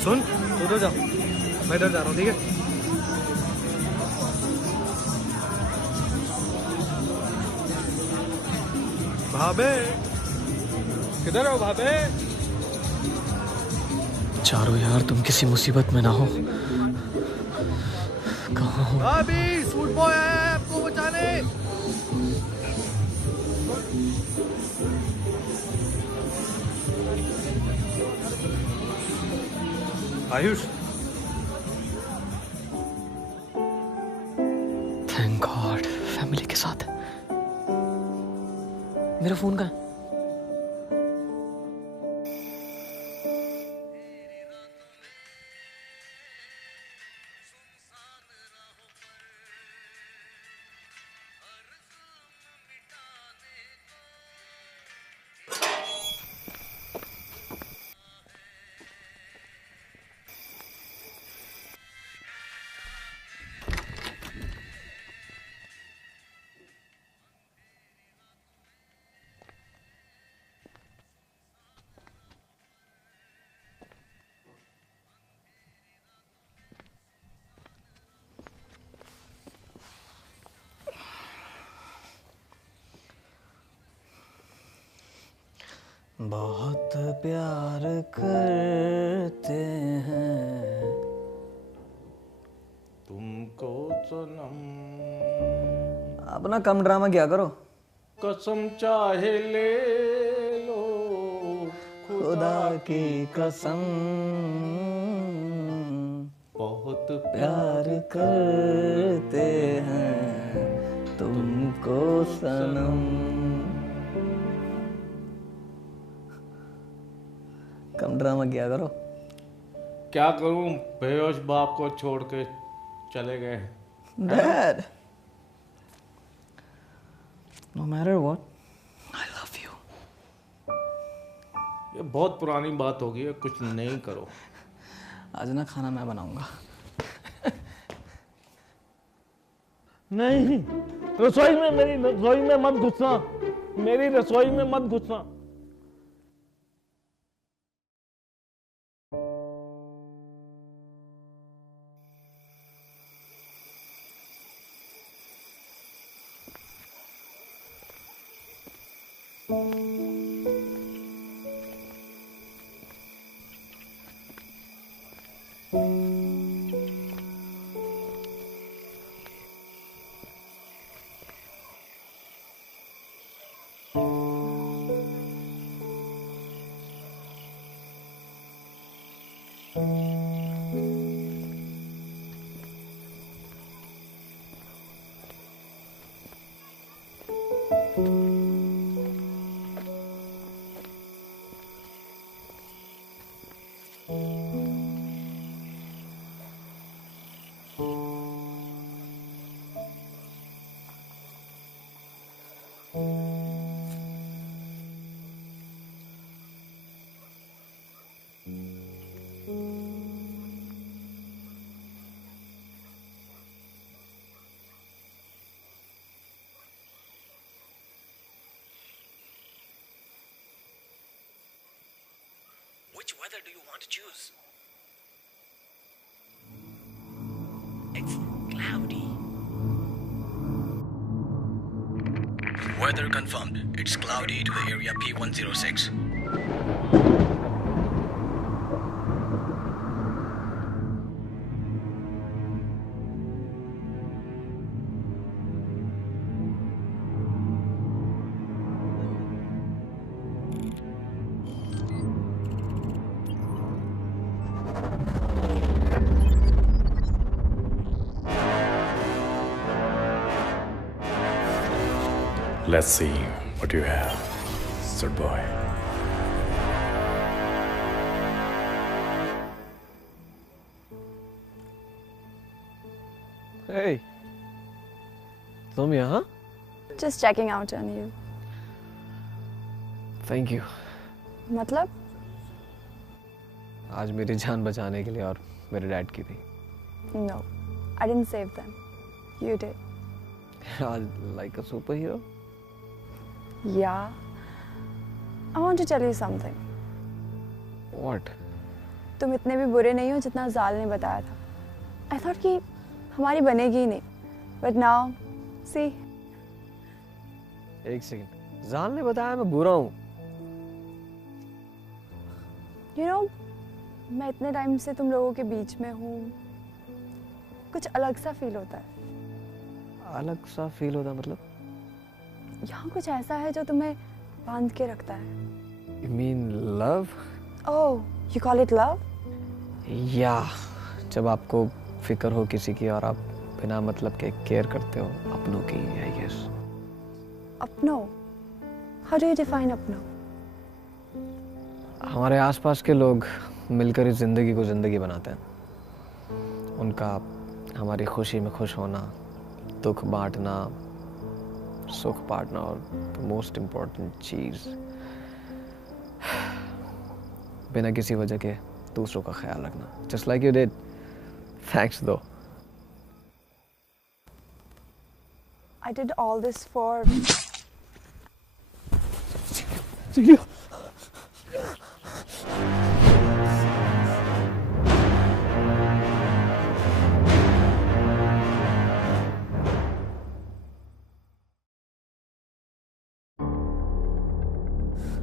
सुन, तू उधर जा, मैं इधर जा रहा हूँ, ठीक है? भाभे, किधर हो भाभे? चारू यार, तुम किसी मुसीबत में ना हो। कहाँ हो? भाभी, सूट बॉय आया है आपको बचाने। आयुष, थैंक गॉड फैमिली के साथ। मेरा फोन कहाँ है? बहुत प्यार करते हैं तुमको सनम। अपना कम ड्रामा क्या करो। कसम चाहे ले लो खुदा की कसम, बहुत प्यार करते हैं तुमको सनम। कम ड्रामा किया करो। क्या करूं, बेहोश बाप को छोड़ के चले गए। Dad, no matter what, I love you. ये बहुत पुरानी बात होगी, कुछ नहीं करो। आज ना खाना मैं बनाऊंगा। नहीं, रसोई में, मेरी रसोई में मत घुसना, मेरी रसोई में मत घुसना। Which weather do you want to choose? It's cloudy. Weather confirmed. It's cloudy to the area P106. Let's see what you have, sir boy. Hey, तुम यहाँ? Just checking out on you. Thank you. मतलब? आज मेरी जान बचाने के लिए और मेरे डैड की भी. No, I didn't save them. You did. Like a superhero? Yeah. I want to tell you something. What? तुम इतने भी बुरे नहीं हो जितना जाल ने बताया था. I thought कि हमारी बनेगी ही नहीं. But now, see. एक सेकंड. जाल ने बताया मैं बुरा हूँ. You know, मैं इतने टाइम से तुम लोगों के बीच में हूँ. कुछ अलग सा फील होता है. अलग सा फील होता मतलब? यहाँ कुछ ऐसा है जो तुम्हें बांध के रखता है. You mean love? Oh, you call it love? Yeah. जब आपको फिक्र हो किसी की और आप बिना मतलब के केयर करते हो अपनों की, I guess. अपनों? How do you define अपनों? हमारे आसपास के लोग मिलकर इस जिंदगी को जिंदगी बनाते हैं. उनका हमारी खुशी में खुश होना, दुख बांटना, सुख बांटना और मोस्ट इम्पोर्टेंट चीज बिना किसी वजह के दूसरों का ख्याल रखना. Just like you did. Thanks though. I did all this for.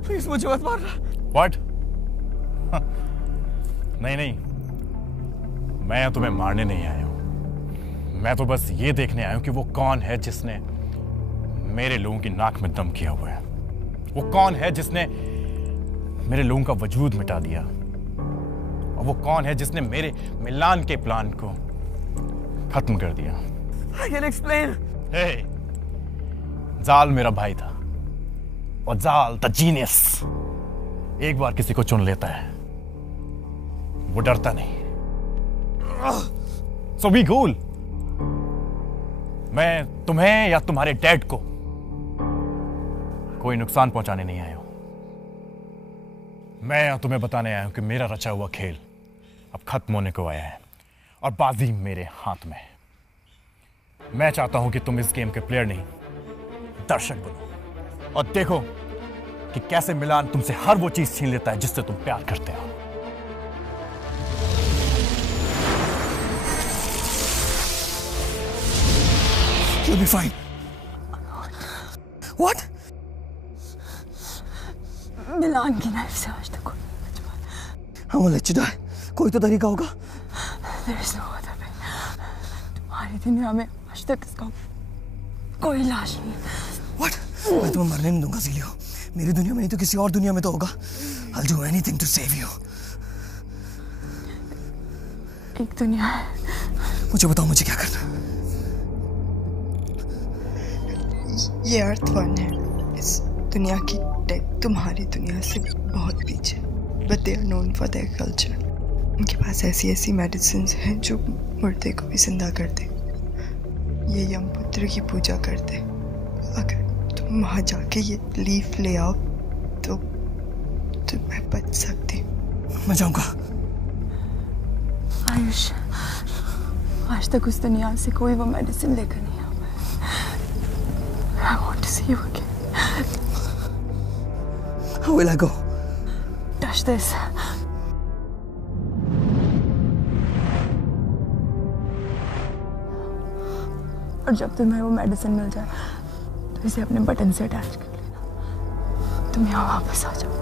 Please मुझे मत मारना. What? नहीं नहीं, मैं तुम्हें मारने नहीं आया हूं. मैं तो बस ये देखने आया हूं कि वो कौन है जिसने मेरे लोगों की नाक में दम किया हुआ है. वो कौन है जिसने मेरे लोगों का वजूद मिटा दिया. और वो कौन है जिसने मेरे मिलान के प्लान को खत्म कर दिया. I can explain. Hey, जाल मेरा भाई था. और जाल द जीनियस एक बार किसी को चुन लेता है, वो डरता नहीं. So be cool. मैं तुम्हें या तुम्हारे डैड को कोई नुकसान पहुंचाने नहीं आया हूं. मैं तुम्हें बताने आया हूं कि मेरा रचा हुआ खेल अब खत्म होने को आया है और बाजी मेरे हाथ में है. मैं चाहता हूं कि तुम इस गेम के प्लेयर नहीं, दर्शक बनो और देखो कि कैसे मिलान तुमसे हर वो चीज छीन लेता है जिससे तुम प्यार करते हो. You'll be fine. What? मिलान की नाइफ से आज तक I won't let you die. कोई तो तरीका होगा. There is no other way. तुम्हारी दुनिया में आज तक इसका कोई इलाज नहीं. What? मैं तुम्हें मरने नहीं दूंगा ज़ीलियो. मेरी दुनिया में नहीं तो किसी और दुनिया में तो होगा. I'll do anything to save you. एक दुनिया है. मुझे बताओ मुझे क्या करना है. ये अर्थ वन है. इस दुनिया की टेक तुम्हारी दुनिया से बहुत पीछे. But they are known for their culture. उनके पास ऐसी ऐसी मेडिसिन हैं जो मुर्दे को भी जिंदा कर दे. ये यमपुत्र की पूजा करते. अगर तुम वहाँ जाके ये लीफ ले आओ तो मैं बच सकती हूँ. मैं जाऊँगा. आयुष, आज तक उस दुनिया से कोई वो मेडिसिन लेकर नहीं आ पाया. I want to see you again. How will I go? Touch this. और जब तुम्हें वो मेडिसिन मिल जाए तो इसे अपने बटन से अटैच कर लेना। तुम यहाँ वापस आ जाओगे।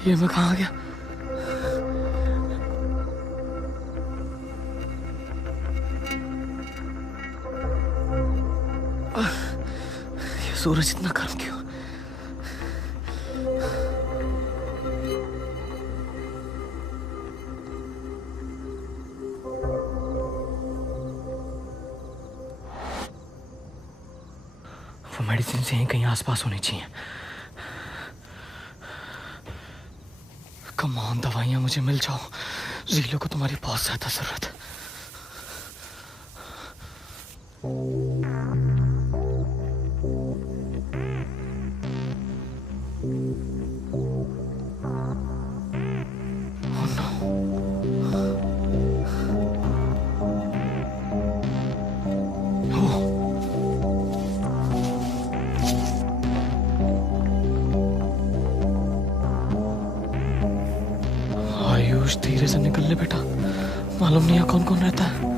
ये मैं कहाँ गया? ये सूरज इतना गर्म क्यों? वो मेडिसिन से कहीं आसपास होनी चाहिए। कम ऑन, दवाइयाँ मुझे मिल जाओ। ज़ीलो को तुम्हारी बहुत ज़्यादा ज़रूरत है। आयुष, धीरे से निकल ले बेटा, मालूम नहीं है कौन कौन रहता है।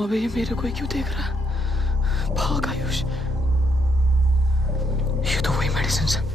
अबे ये मेरे को ही क्यों देख रहा है? भाग आयुष, ये तो वही मेडिसिन है।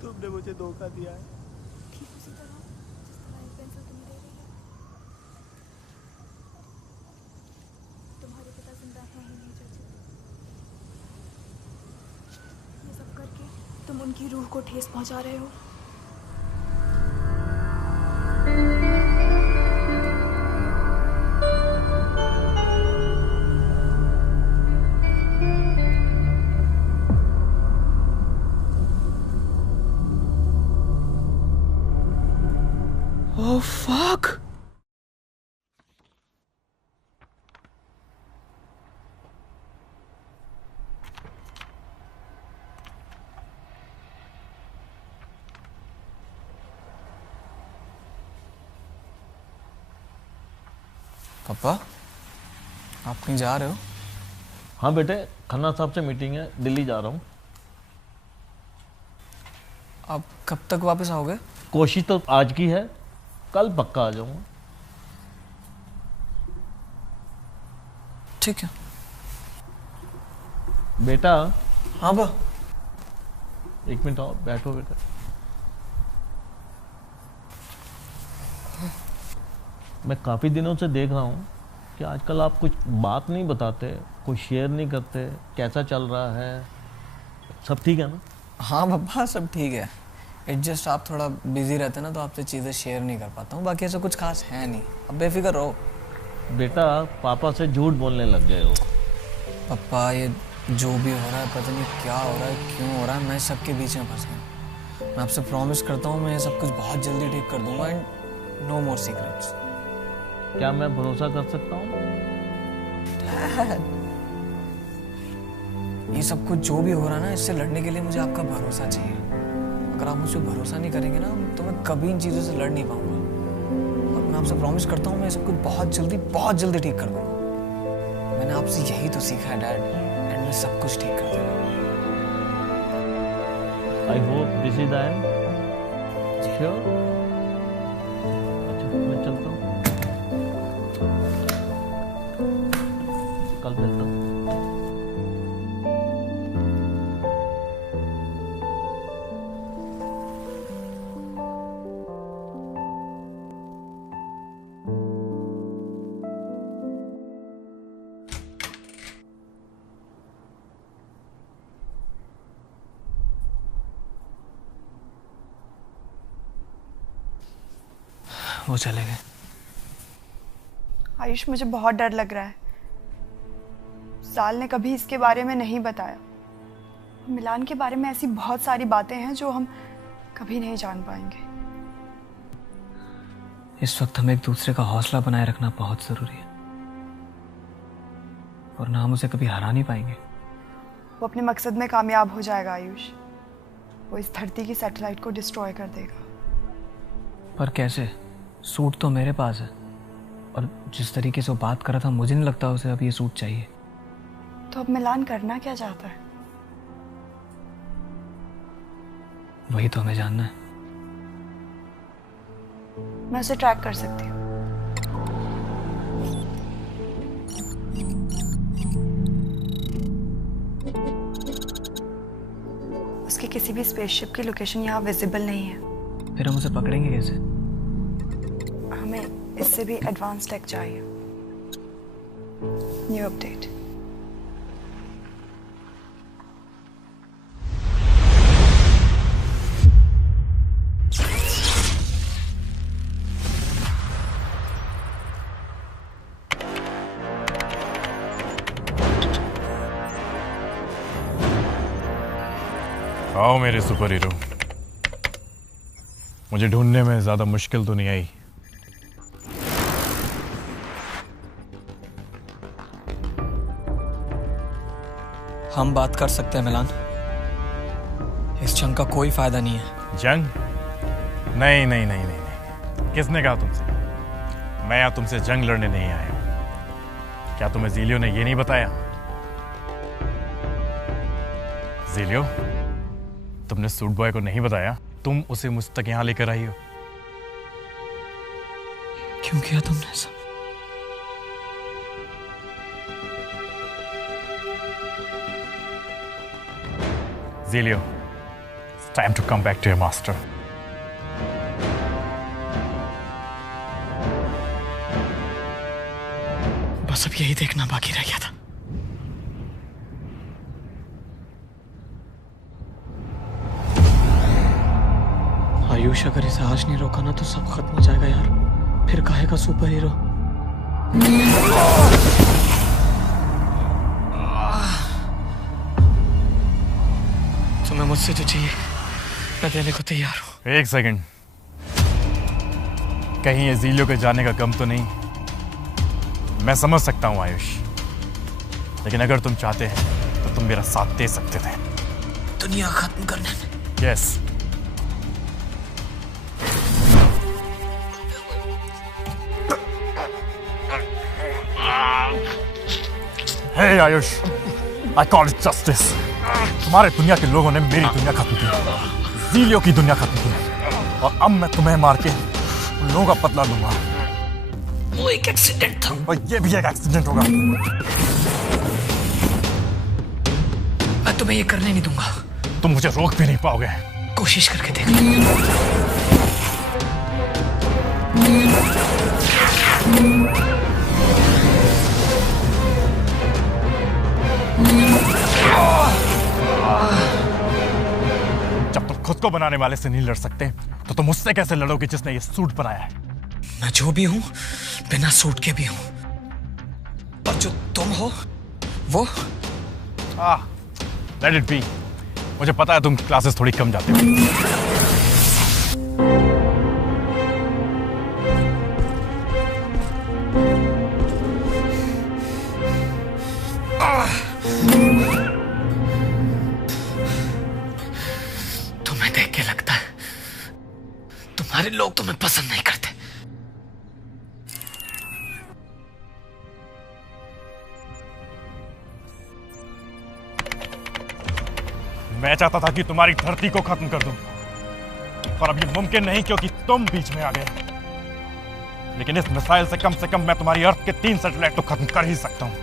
तुमने मुझे धोखा दिया है। ठीक उसी तरह जिस तरह एक पेंसिल तुम्हें दे रही है। तुम्हारे पिता जिंदा है ही नहीं चाची। ये सब करके तुम उनकी रूह को ठेस पहुंचा रहे हो। Oh fuck! पापा, आप कहीं जा रहे हो? हाँ बेटे, खन्ना साहब से मीटिंग है, दिल्ली जा रहा हूँ। आप कब तक वापस आओगे? कोशिश तो आज की है, कल पक्का आ जाऊंगा। ठीक है बेटा। हाँ बा। एक मिनट आओ, बैठो बेटा। मैं काफ़ी दिनों से देख रहा हूँ कि आजकल आप कुछ बात नहीं बताते, कुछ शेयर नहीं करते। कैसा चल रहा है? सब ठीक है ना? हाँ पापा, सब ठीक है। एडजस्ट आप थोड़ा बिजी रहते ना, तो आपसे चीज़ें शेयर नहीं कर पाता हूँ। बाकी ऐसा कुछ खास है नहीं, अब बेफिक्र रहो। बेटा, पापा से झूठ बोलने लग गए हो। पापा, ये जो भी हो रहा है, पता नहीं क्या हो रहा है, क्यों हो रहा है, मैं सबके बीच में फंस गया। मैं आपसे प्रॉमिस करता हूँ मैं ये सब कुछ बहुत जल्दी ठीक कर दूंगा एंड नो मोर सीक्रेट्स। क्या मैं भरोसा कर सकता हूँ? ये सब कुछ जो भी हो रहा है ना, इससे लड़ने के लिए मुझे आपका भरोसा चाहिए। अगर आप मुझ पर भरोसा नहीं करेंगे ना, तो मैं कभी इन चीज़ों से लड़ नहीं पाऊंगा। और मैं आपसे प्रॉमिस करता हूँ, मैं सब कुछ बहुत जल्दी ठीक कर दूंगा। मैंने आपसे यही तो सीखा है डैड, एंड मैं सब कुछ ठीक कर दूंगा। I hope this is the end. Sure. अच्छा, मैं चलता हूँ। कल मिलता हूँ। वो चले गए। आयुष, मुझे बहुत डर लग रहा है। साल ने कभी इसके बारे में नहीं बताया। मिलान के बारे में ऐसी बहुत सारी बातें हैं जो हम कभी नहीं जान पाएंगे। इस वक्त हमें एक दूसरे का हौसला बनाए रखना बहुत जरूरी है, वरना हम उसे कभी हरा नहीं पाएंगे। वो अपने मकसद में कामयाब हो जाएगा आयुष। वो इस धरती की सैटेलाइट को डिस्ट्रॉय कर देगा। पर कैसे? सूट तो मेरे पास है, और जिस तरीके से वो बात कर रहा था, मुझे नहीं लगता उसे अब ये सूट चाहिए। तो अब मिलान करना क्या चाहता है? वही तो हमें जानना है। मैं उसे ट्रैक कर सकती हूँ। उसकी किसी भी स्पेसशिप की लोकेशन यहाँ विजिबल नहीं है। फिर हम उसे पकड़ेंगे कैसे? हमें इससे भी एडवांस टेक चाहिए। New update. आओ मेरे सुपर हीरो। मुझे ढूंढने में ज्यादा मुश्किल तो नहीं आई। हम बात कर सकते हैं मिलान। इस जंग का कोई फायदा नहीं है। जंग? नहीं नहीं नहीं नहीं नहीं। किसने कहा तुमसे? मैं यहाँ तुमसे जंग लड़ने नहीं आया हूं। क्या तुम्हें ज़ीलियो ने ये नहीं बताया? ज़ीलियो, तुमने सूट बॉय को नहीं बताया तुम उसे मुझ तक यहाँ लेकर आई हो? क्यों किया तुमने ऐसा? Zelio, it's time to come back to your master. बस अब यही देखना बाकी रह गया था। आयुष, अगर इसे आज नहीं रोका ना तो सब खत्म हो जाएगा यार। फिर काहे का सुपर हीरो? तुम्हें मुझसे जो चाहिए मैं देने को तैयार हूँ। एक सेकंड, कहीं ये ज़ीलियो के जाने का गम तो नहीं? मैं समझ सकता हूँ आयुष, लेकिन अगर तुम चाहते हैं तो तुम मेरा साथ दे सकते थे दुनिया खत्म करने में। Yes. Hey Ayush, I call it justice. तुम्हारे दुनिया के लोगों ने मेरी दुनिया खत्म की, ज़ीलियो की दुनिया खत्म की, और अब मैं तुम्हें मार के उन लोगों का बदला लूंगा। वो एक एक्सीडेंट था, और ये भी एक एक्सीडेंट होगा। मैं तुम्हें ये करने नहीं दूंगा। तुम मुझे रोक भी नहीं पाओगे। कोशिश करके देख लो। जब तुम खुद को बनाने वाले से नहीं लड़ सकते तो तुम उससे कैसे लड़ोगे जिसने ये सूट बनाया है? मैं जो भी हूं बिना सूट के भी हूं, पर जो तुम हो वो लेट इट बी। मुझे पता है तुम क्लासेस थोड़ी कम जाते हो। तुम्हारे लोग तुम्हें पसंद नहीं करते। मैं चाहता था कि तुम्हारी धरती को खत्म कर दूं, पर अब ये मुमकिन नहीं क्योंकि तुम बीच में आ गए। लेकिन इस मिसाइल से कम मैं तुम्हारी अर्थ के 3 सैटेलाइट तो खत्म कर ही सकता हूं।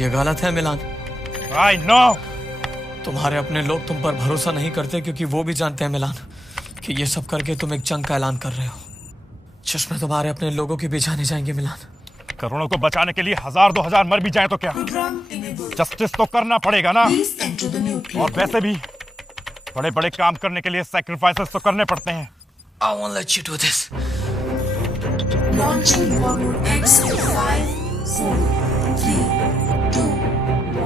ये गलत है मिलान। I know। तुम्हारे अपने लोग तुम पर भरोसा नहीं करते क्योंकि वो भी जानते हैं मिलान कि ये सब करके तुम एक जंग का ऐलान कर रहे हो जिसमें तुम्हारे अपने लोगों के भी जाने जाएंगे। मिलान, करोड़ों को बचाने के लिए 1000-2000 मर भी जाए तो क्या, जस्टिस तो करना पड़ेगा ना। और वैसे भी बड़े बड़े काम करने के लिए सैक्रिफाइसेस तो करने पड़ते हैं। I won't let you do this. Launching forward X 5, 4, 3, 2,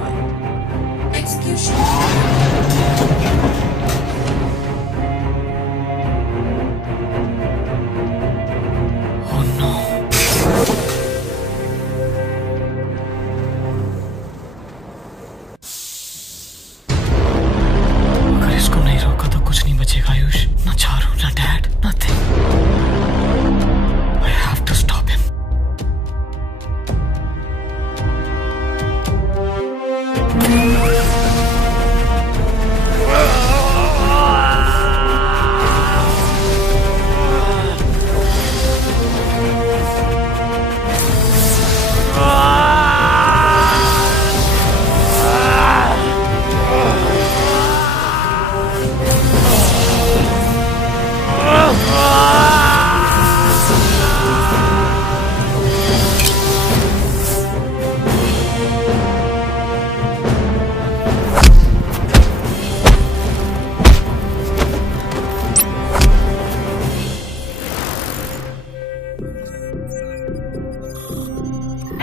1. Execution. Oh no. अगर इसको नहीं रोका तो कुछ नहीं बचेगा आयुष। ना चारू, ना dad, nothing. I have to stop him.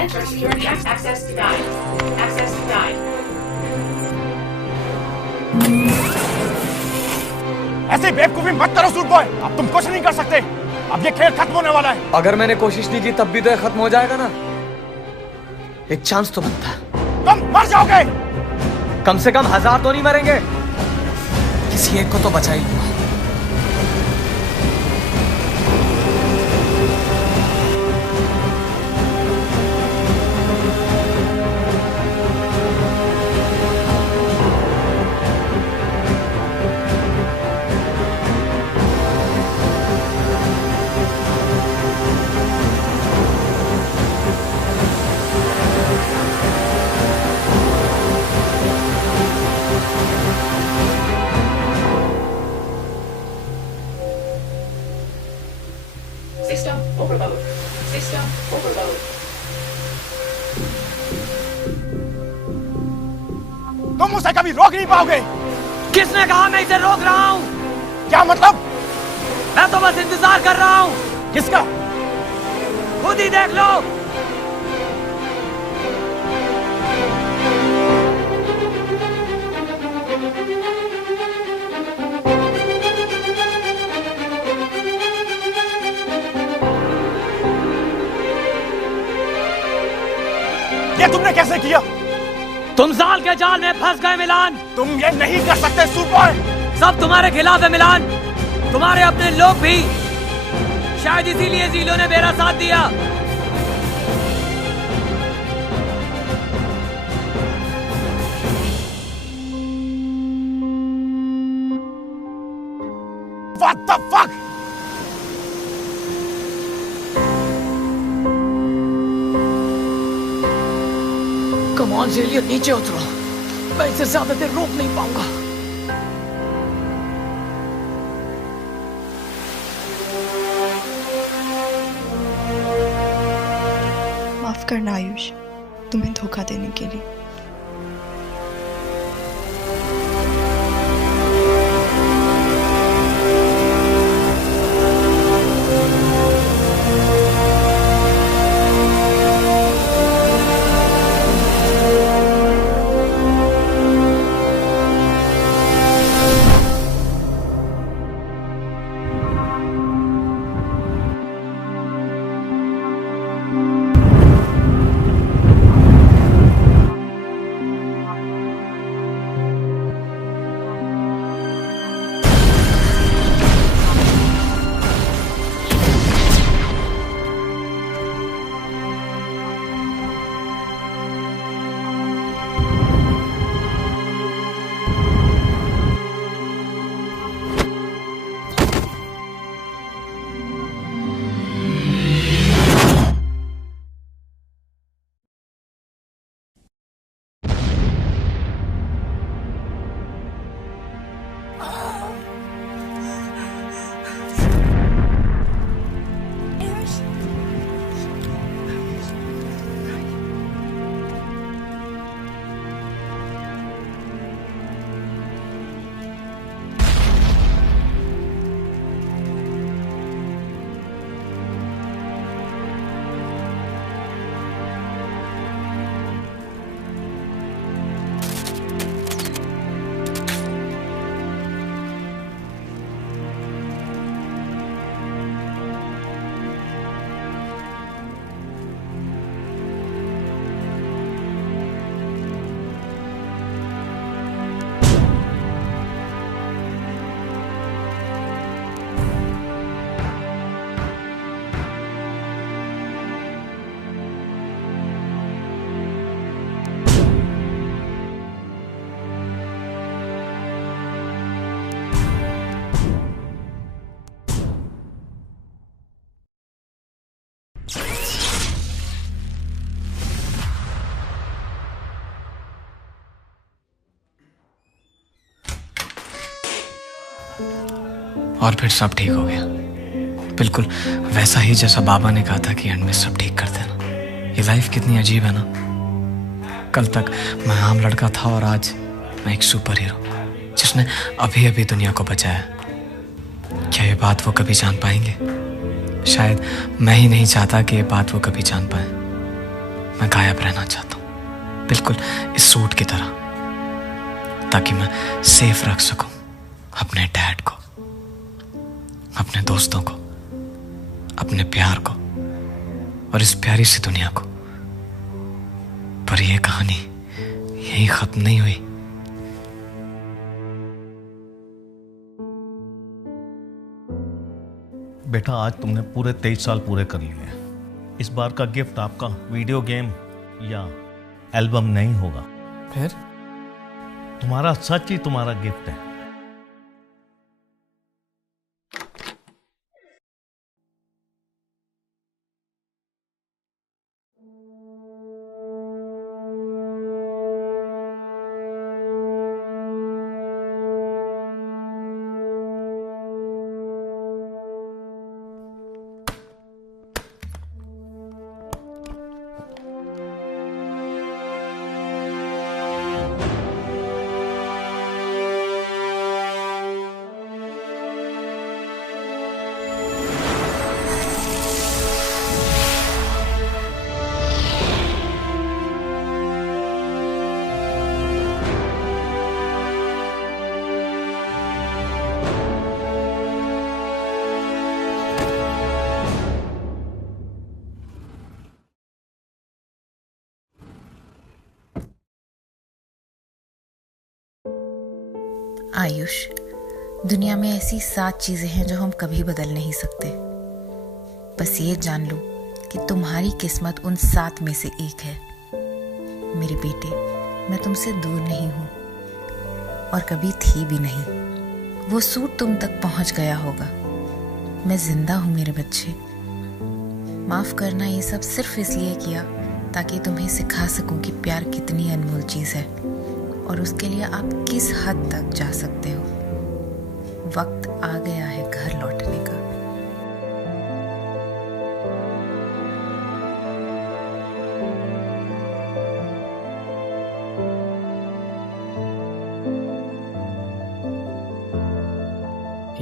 Enter security access denied. Access denied. ऐसे बेवकूफी मत करो सूट बॉय, अब तुम कुछ नहीं कर सकते। अब ये खेल खत्म होने वाला है। अगर मैंने कोशिश नहीं की तब भी तो ये खत्म हो जाएगा ना। एक चांस तो बनता है। तुम मर जाओगे। कम से कम 1000 तो नहीं मरेंगे। किसी एक को तो बचा ही लूंगा। System overload. System overload. तुम उसे कभी रोक नहीं पाओगे। किसने कहा मैं इसे रोक रहा हूं? क्या मतलब? मैं तो बस इंतजार कर रहा हूं। किसका? खुद ही देख लो। ये तुमने कैसे किया? तुम जाल के जाल में फंस गए मिलान। तुम ये नहीं कर सकते सूट बॉय। सब तुम्हारे खिलाफ है मिलान, तुम्हारे अपने लोग भी। शायद इसीलिए जीलो ने मेरा साथ दिया। What the fuck? Come on जेलिया, नीचे उतरो। मैं इसे ज्यादा देर रोक नहीं पाऊंगा। माफ करना आयुष, तुम्हें धोखा देने के लिए। और फिर सब ठीक हो गया, बिल्कुल वैसा ही जैसा बाबा ने कहा था कि एंड में सब ठीक कर देना। ये लाइफ कितनी अजीब है ना। कल तक मैं आम लड़का था और आज मैं एक सुपर हीरो जिसने अभी अभी दुनिया को बचाया। क्या ये बात वो कभी जान पाएंगे? शायद मैं ही नहीं चाहता कि ये बात वो कभी जान पाए। मैं गायब रहना चाहता हूँ, बिल्कुल इस सूट की तरह, ताकि मैं सेफ रख सकूं अपने डैड को, अपने दोस्तों को, अपने प्यार को और इस प्यारी सी दुनिया को। पर यह कहानी यहीं खत्म नहीं हुई। बेटा, आज तुमने पूरे 23 साल पूरे कर लिए हैं। इस बार का गिफ्ट आपका वीडियो गेम या एल्बम नहीं होगा। फिर तुम्हारा सच ही तुम्हारा गिफ्ट है। आयुष, दुनिया में ऐसी 7 चीजें हैं जो हम कभी बदल नहीं सकते। बस ये जान लो कि तुम्हारी किस्मत उन 7 में से एक है। मेरे बेटे, मैं तुमसे दूर नहीं हूं और कभी थी भी नहीं। वो सूट तुम तक पहुंच गया होगा। मैं जिंदा हूं मेरे बच्चे। माफ करना, ये सब सिर्फ इसलिए किया ताकि तुम्हें सिखा सकूं कि प्यार कितनी अनमोल चीज है और उसके लिए आप किस हद तक जा सकते हो। वक्त आ गया है घर लौटने का।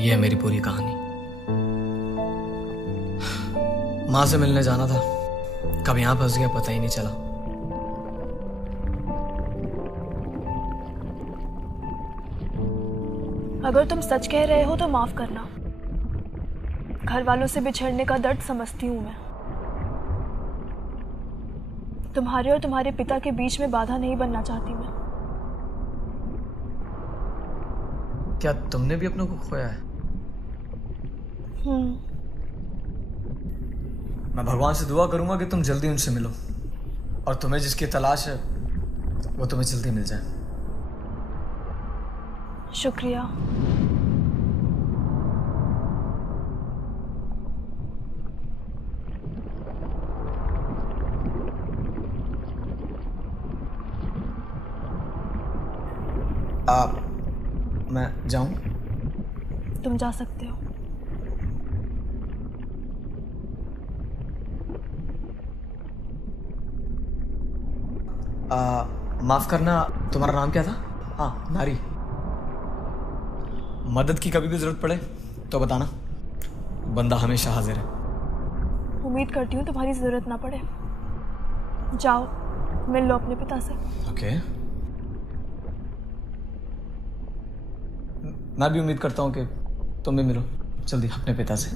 ये है मेरी पूरी कहानी। माँ से मिलने जाना था, कब यहां फंस गया पता ही नहीं चला। अगर तुम सच कह रहे हो तो माफ करना। घर वालों से बिछड़ने का दर्द समझती हूँ मैं। तुम्हारे और तुम्हारे पिता के बीच में बाधा नहीं बनना चाहती मैं। क्या तुमने भी अपनों को खोया है? मैं भगवान से दुआ करूंगा कि तुम जल्दी उनसे मिलो और तुम्हें जिसकी तलाश है वो तुम्हें जल्दी मिल जाए। शुक्रिया। मैं जाऊं? तुम जा सकते हो। माफ करना, तुम्हारा नाम क्या था? हाँ, नारी। मदद की कभी भी जरूरत पड़े तो बताना, बंदा हमेशा हाजिर है। उम्मीद करती हूँ तुम्हारी जरूरत ना पड़े। जाओ, मिल लो अपने पिता से। ओके। मैं भी उम्मीद करता हूँ कि तुम भी मिलो जल्दी अपने पिता से।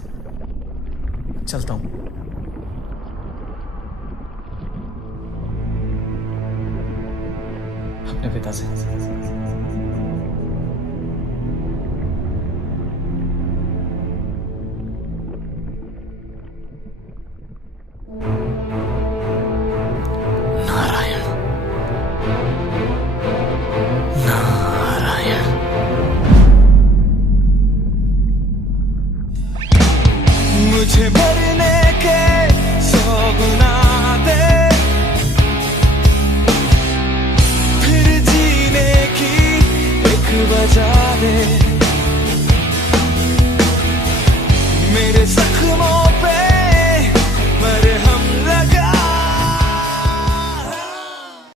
चलता हूँ। अपने पिता से। मुझे मरने के 100 गुना दे, फिर जीने की मेरे साथ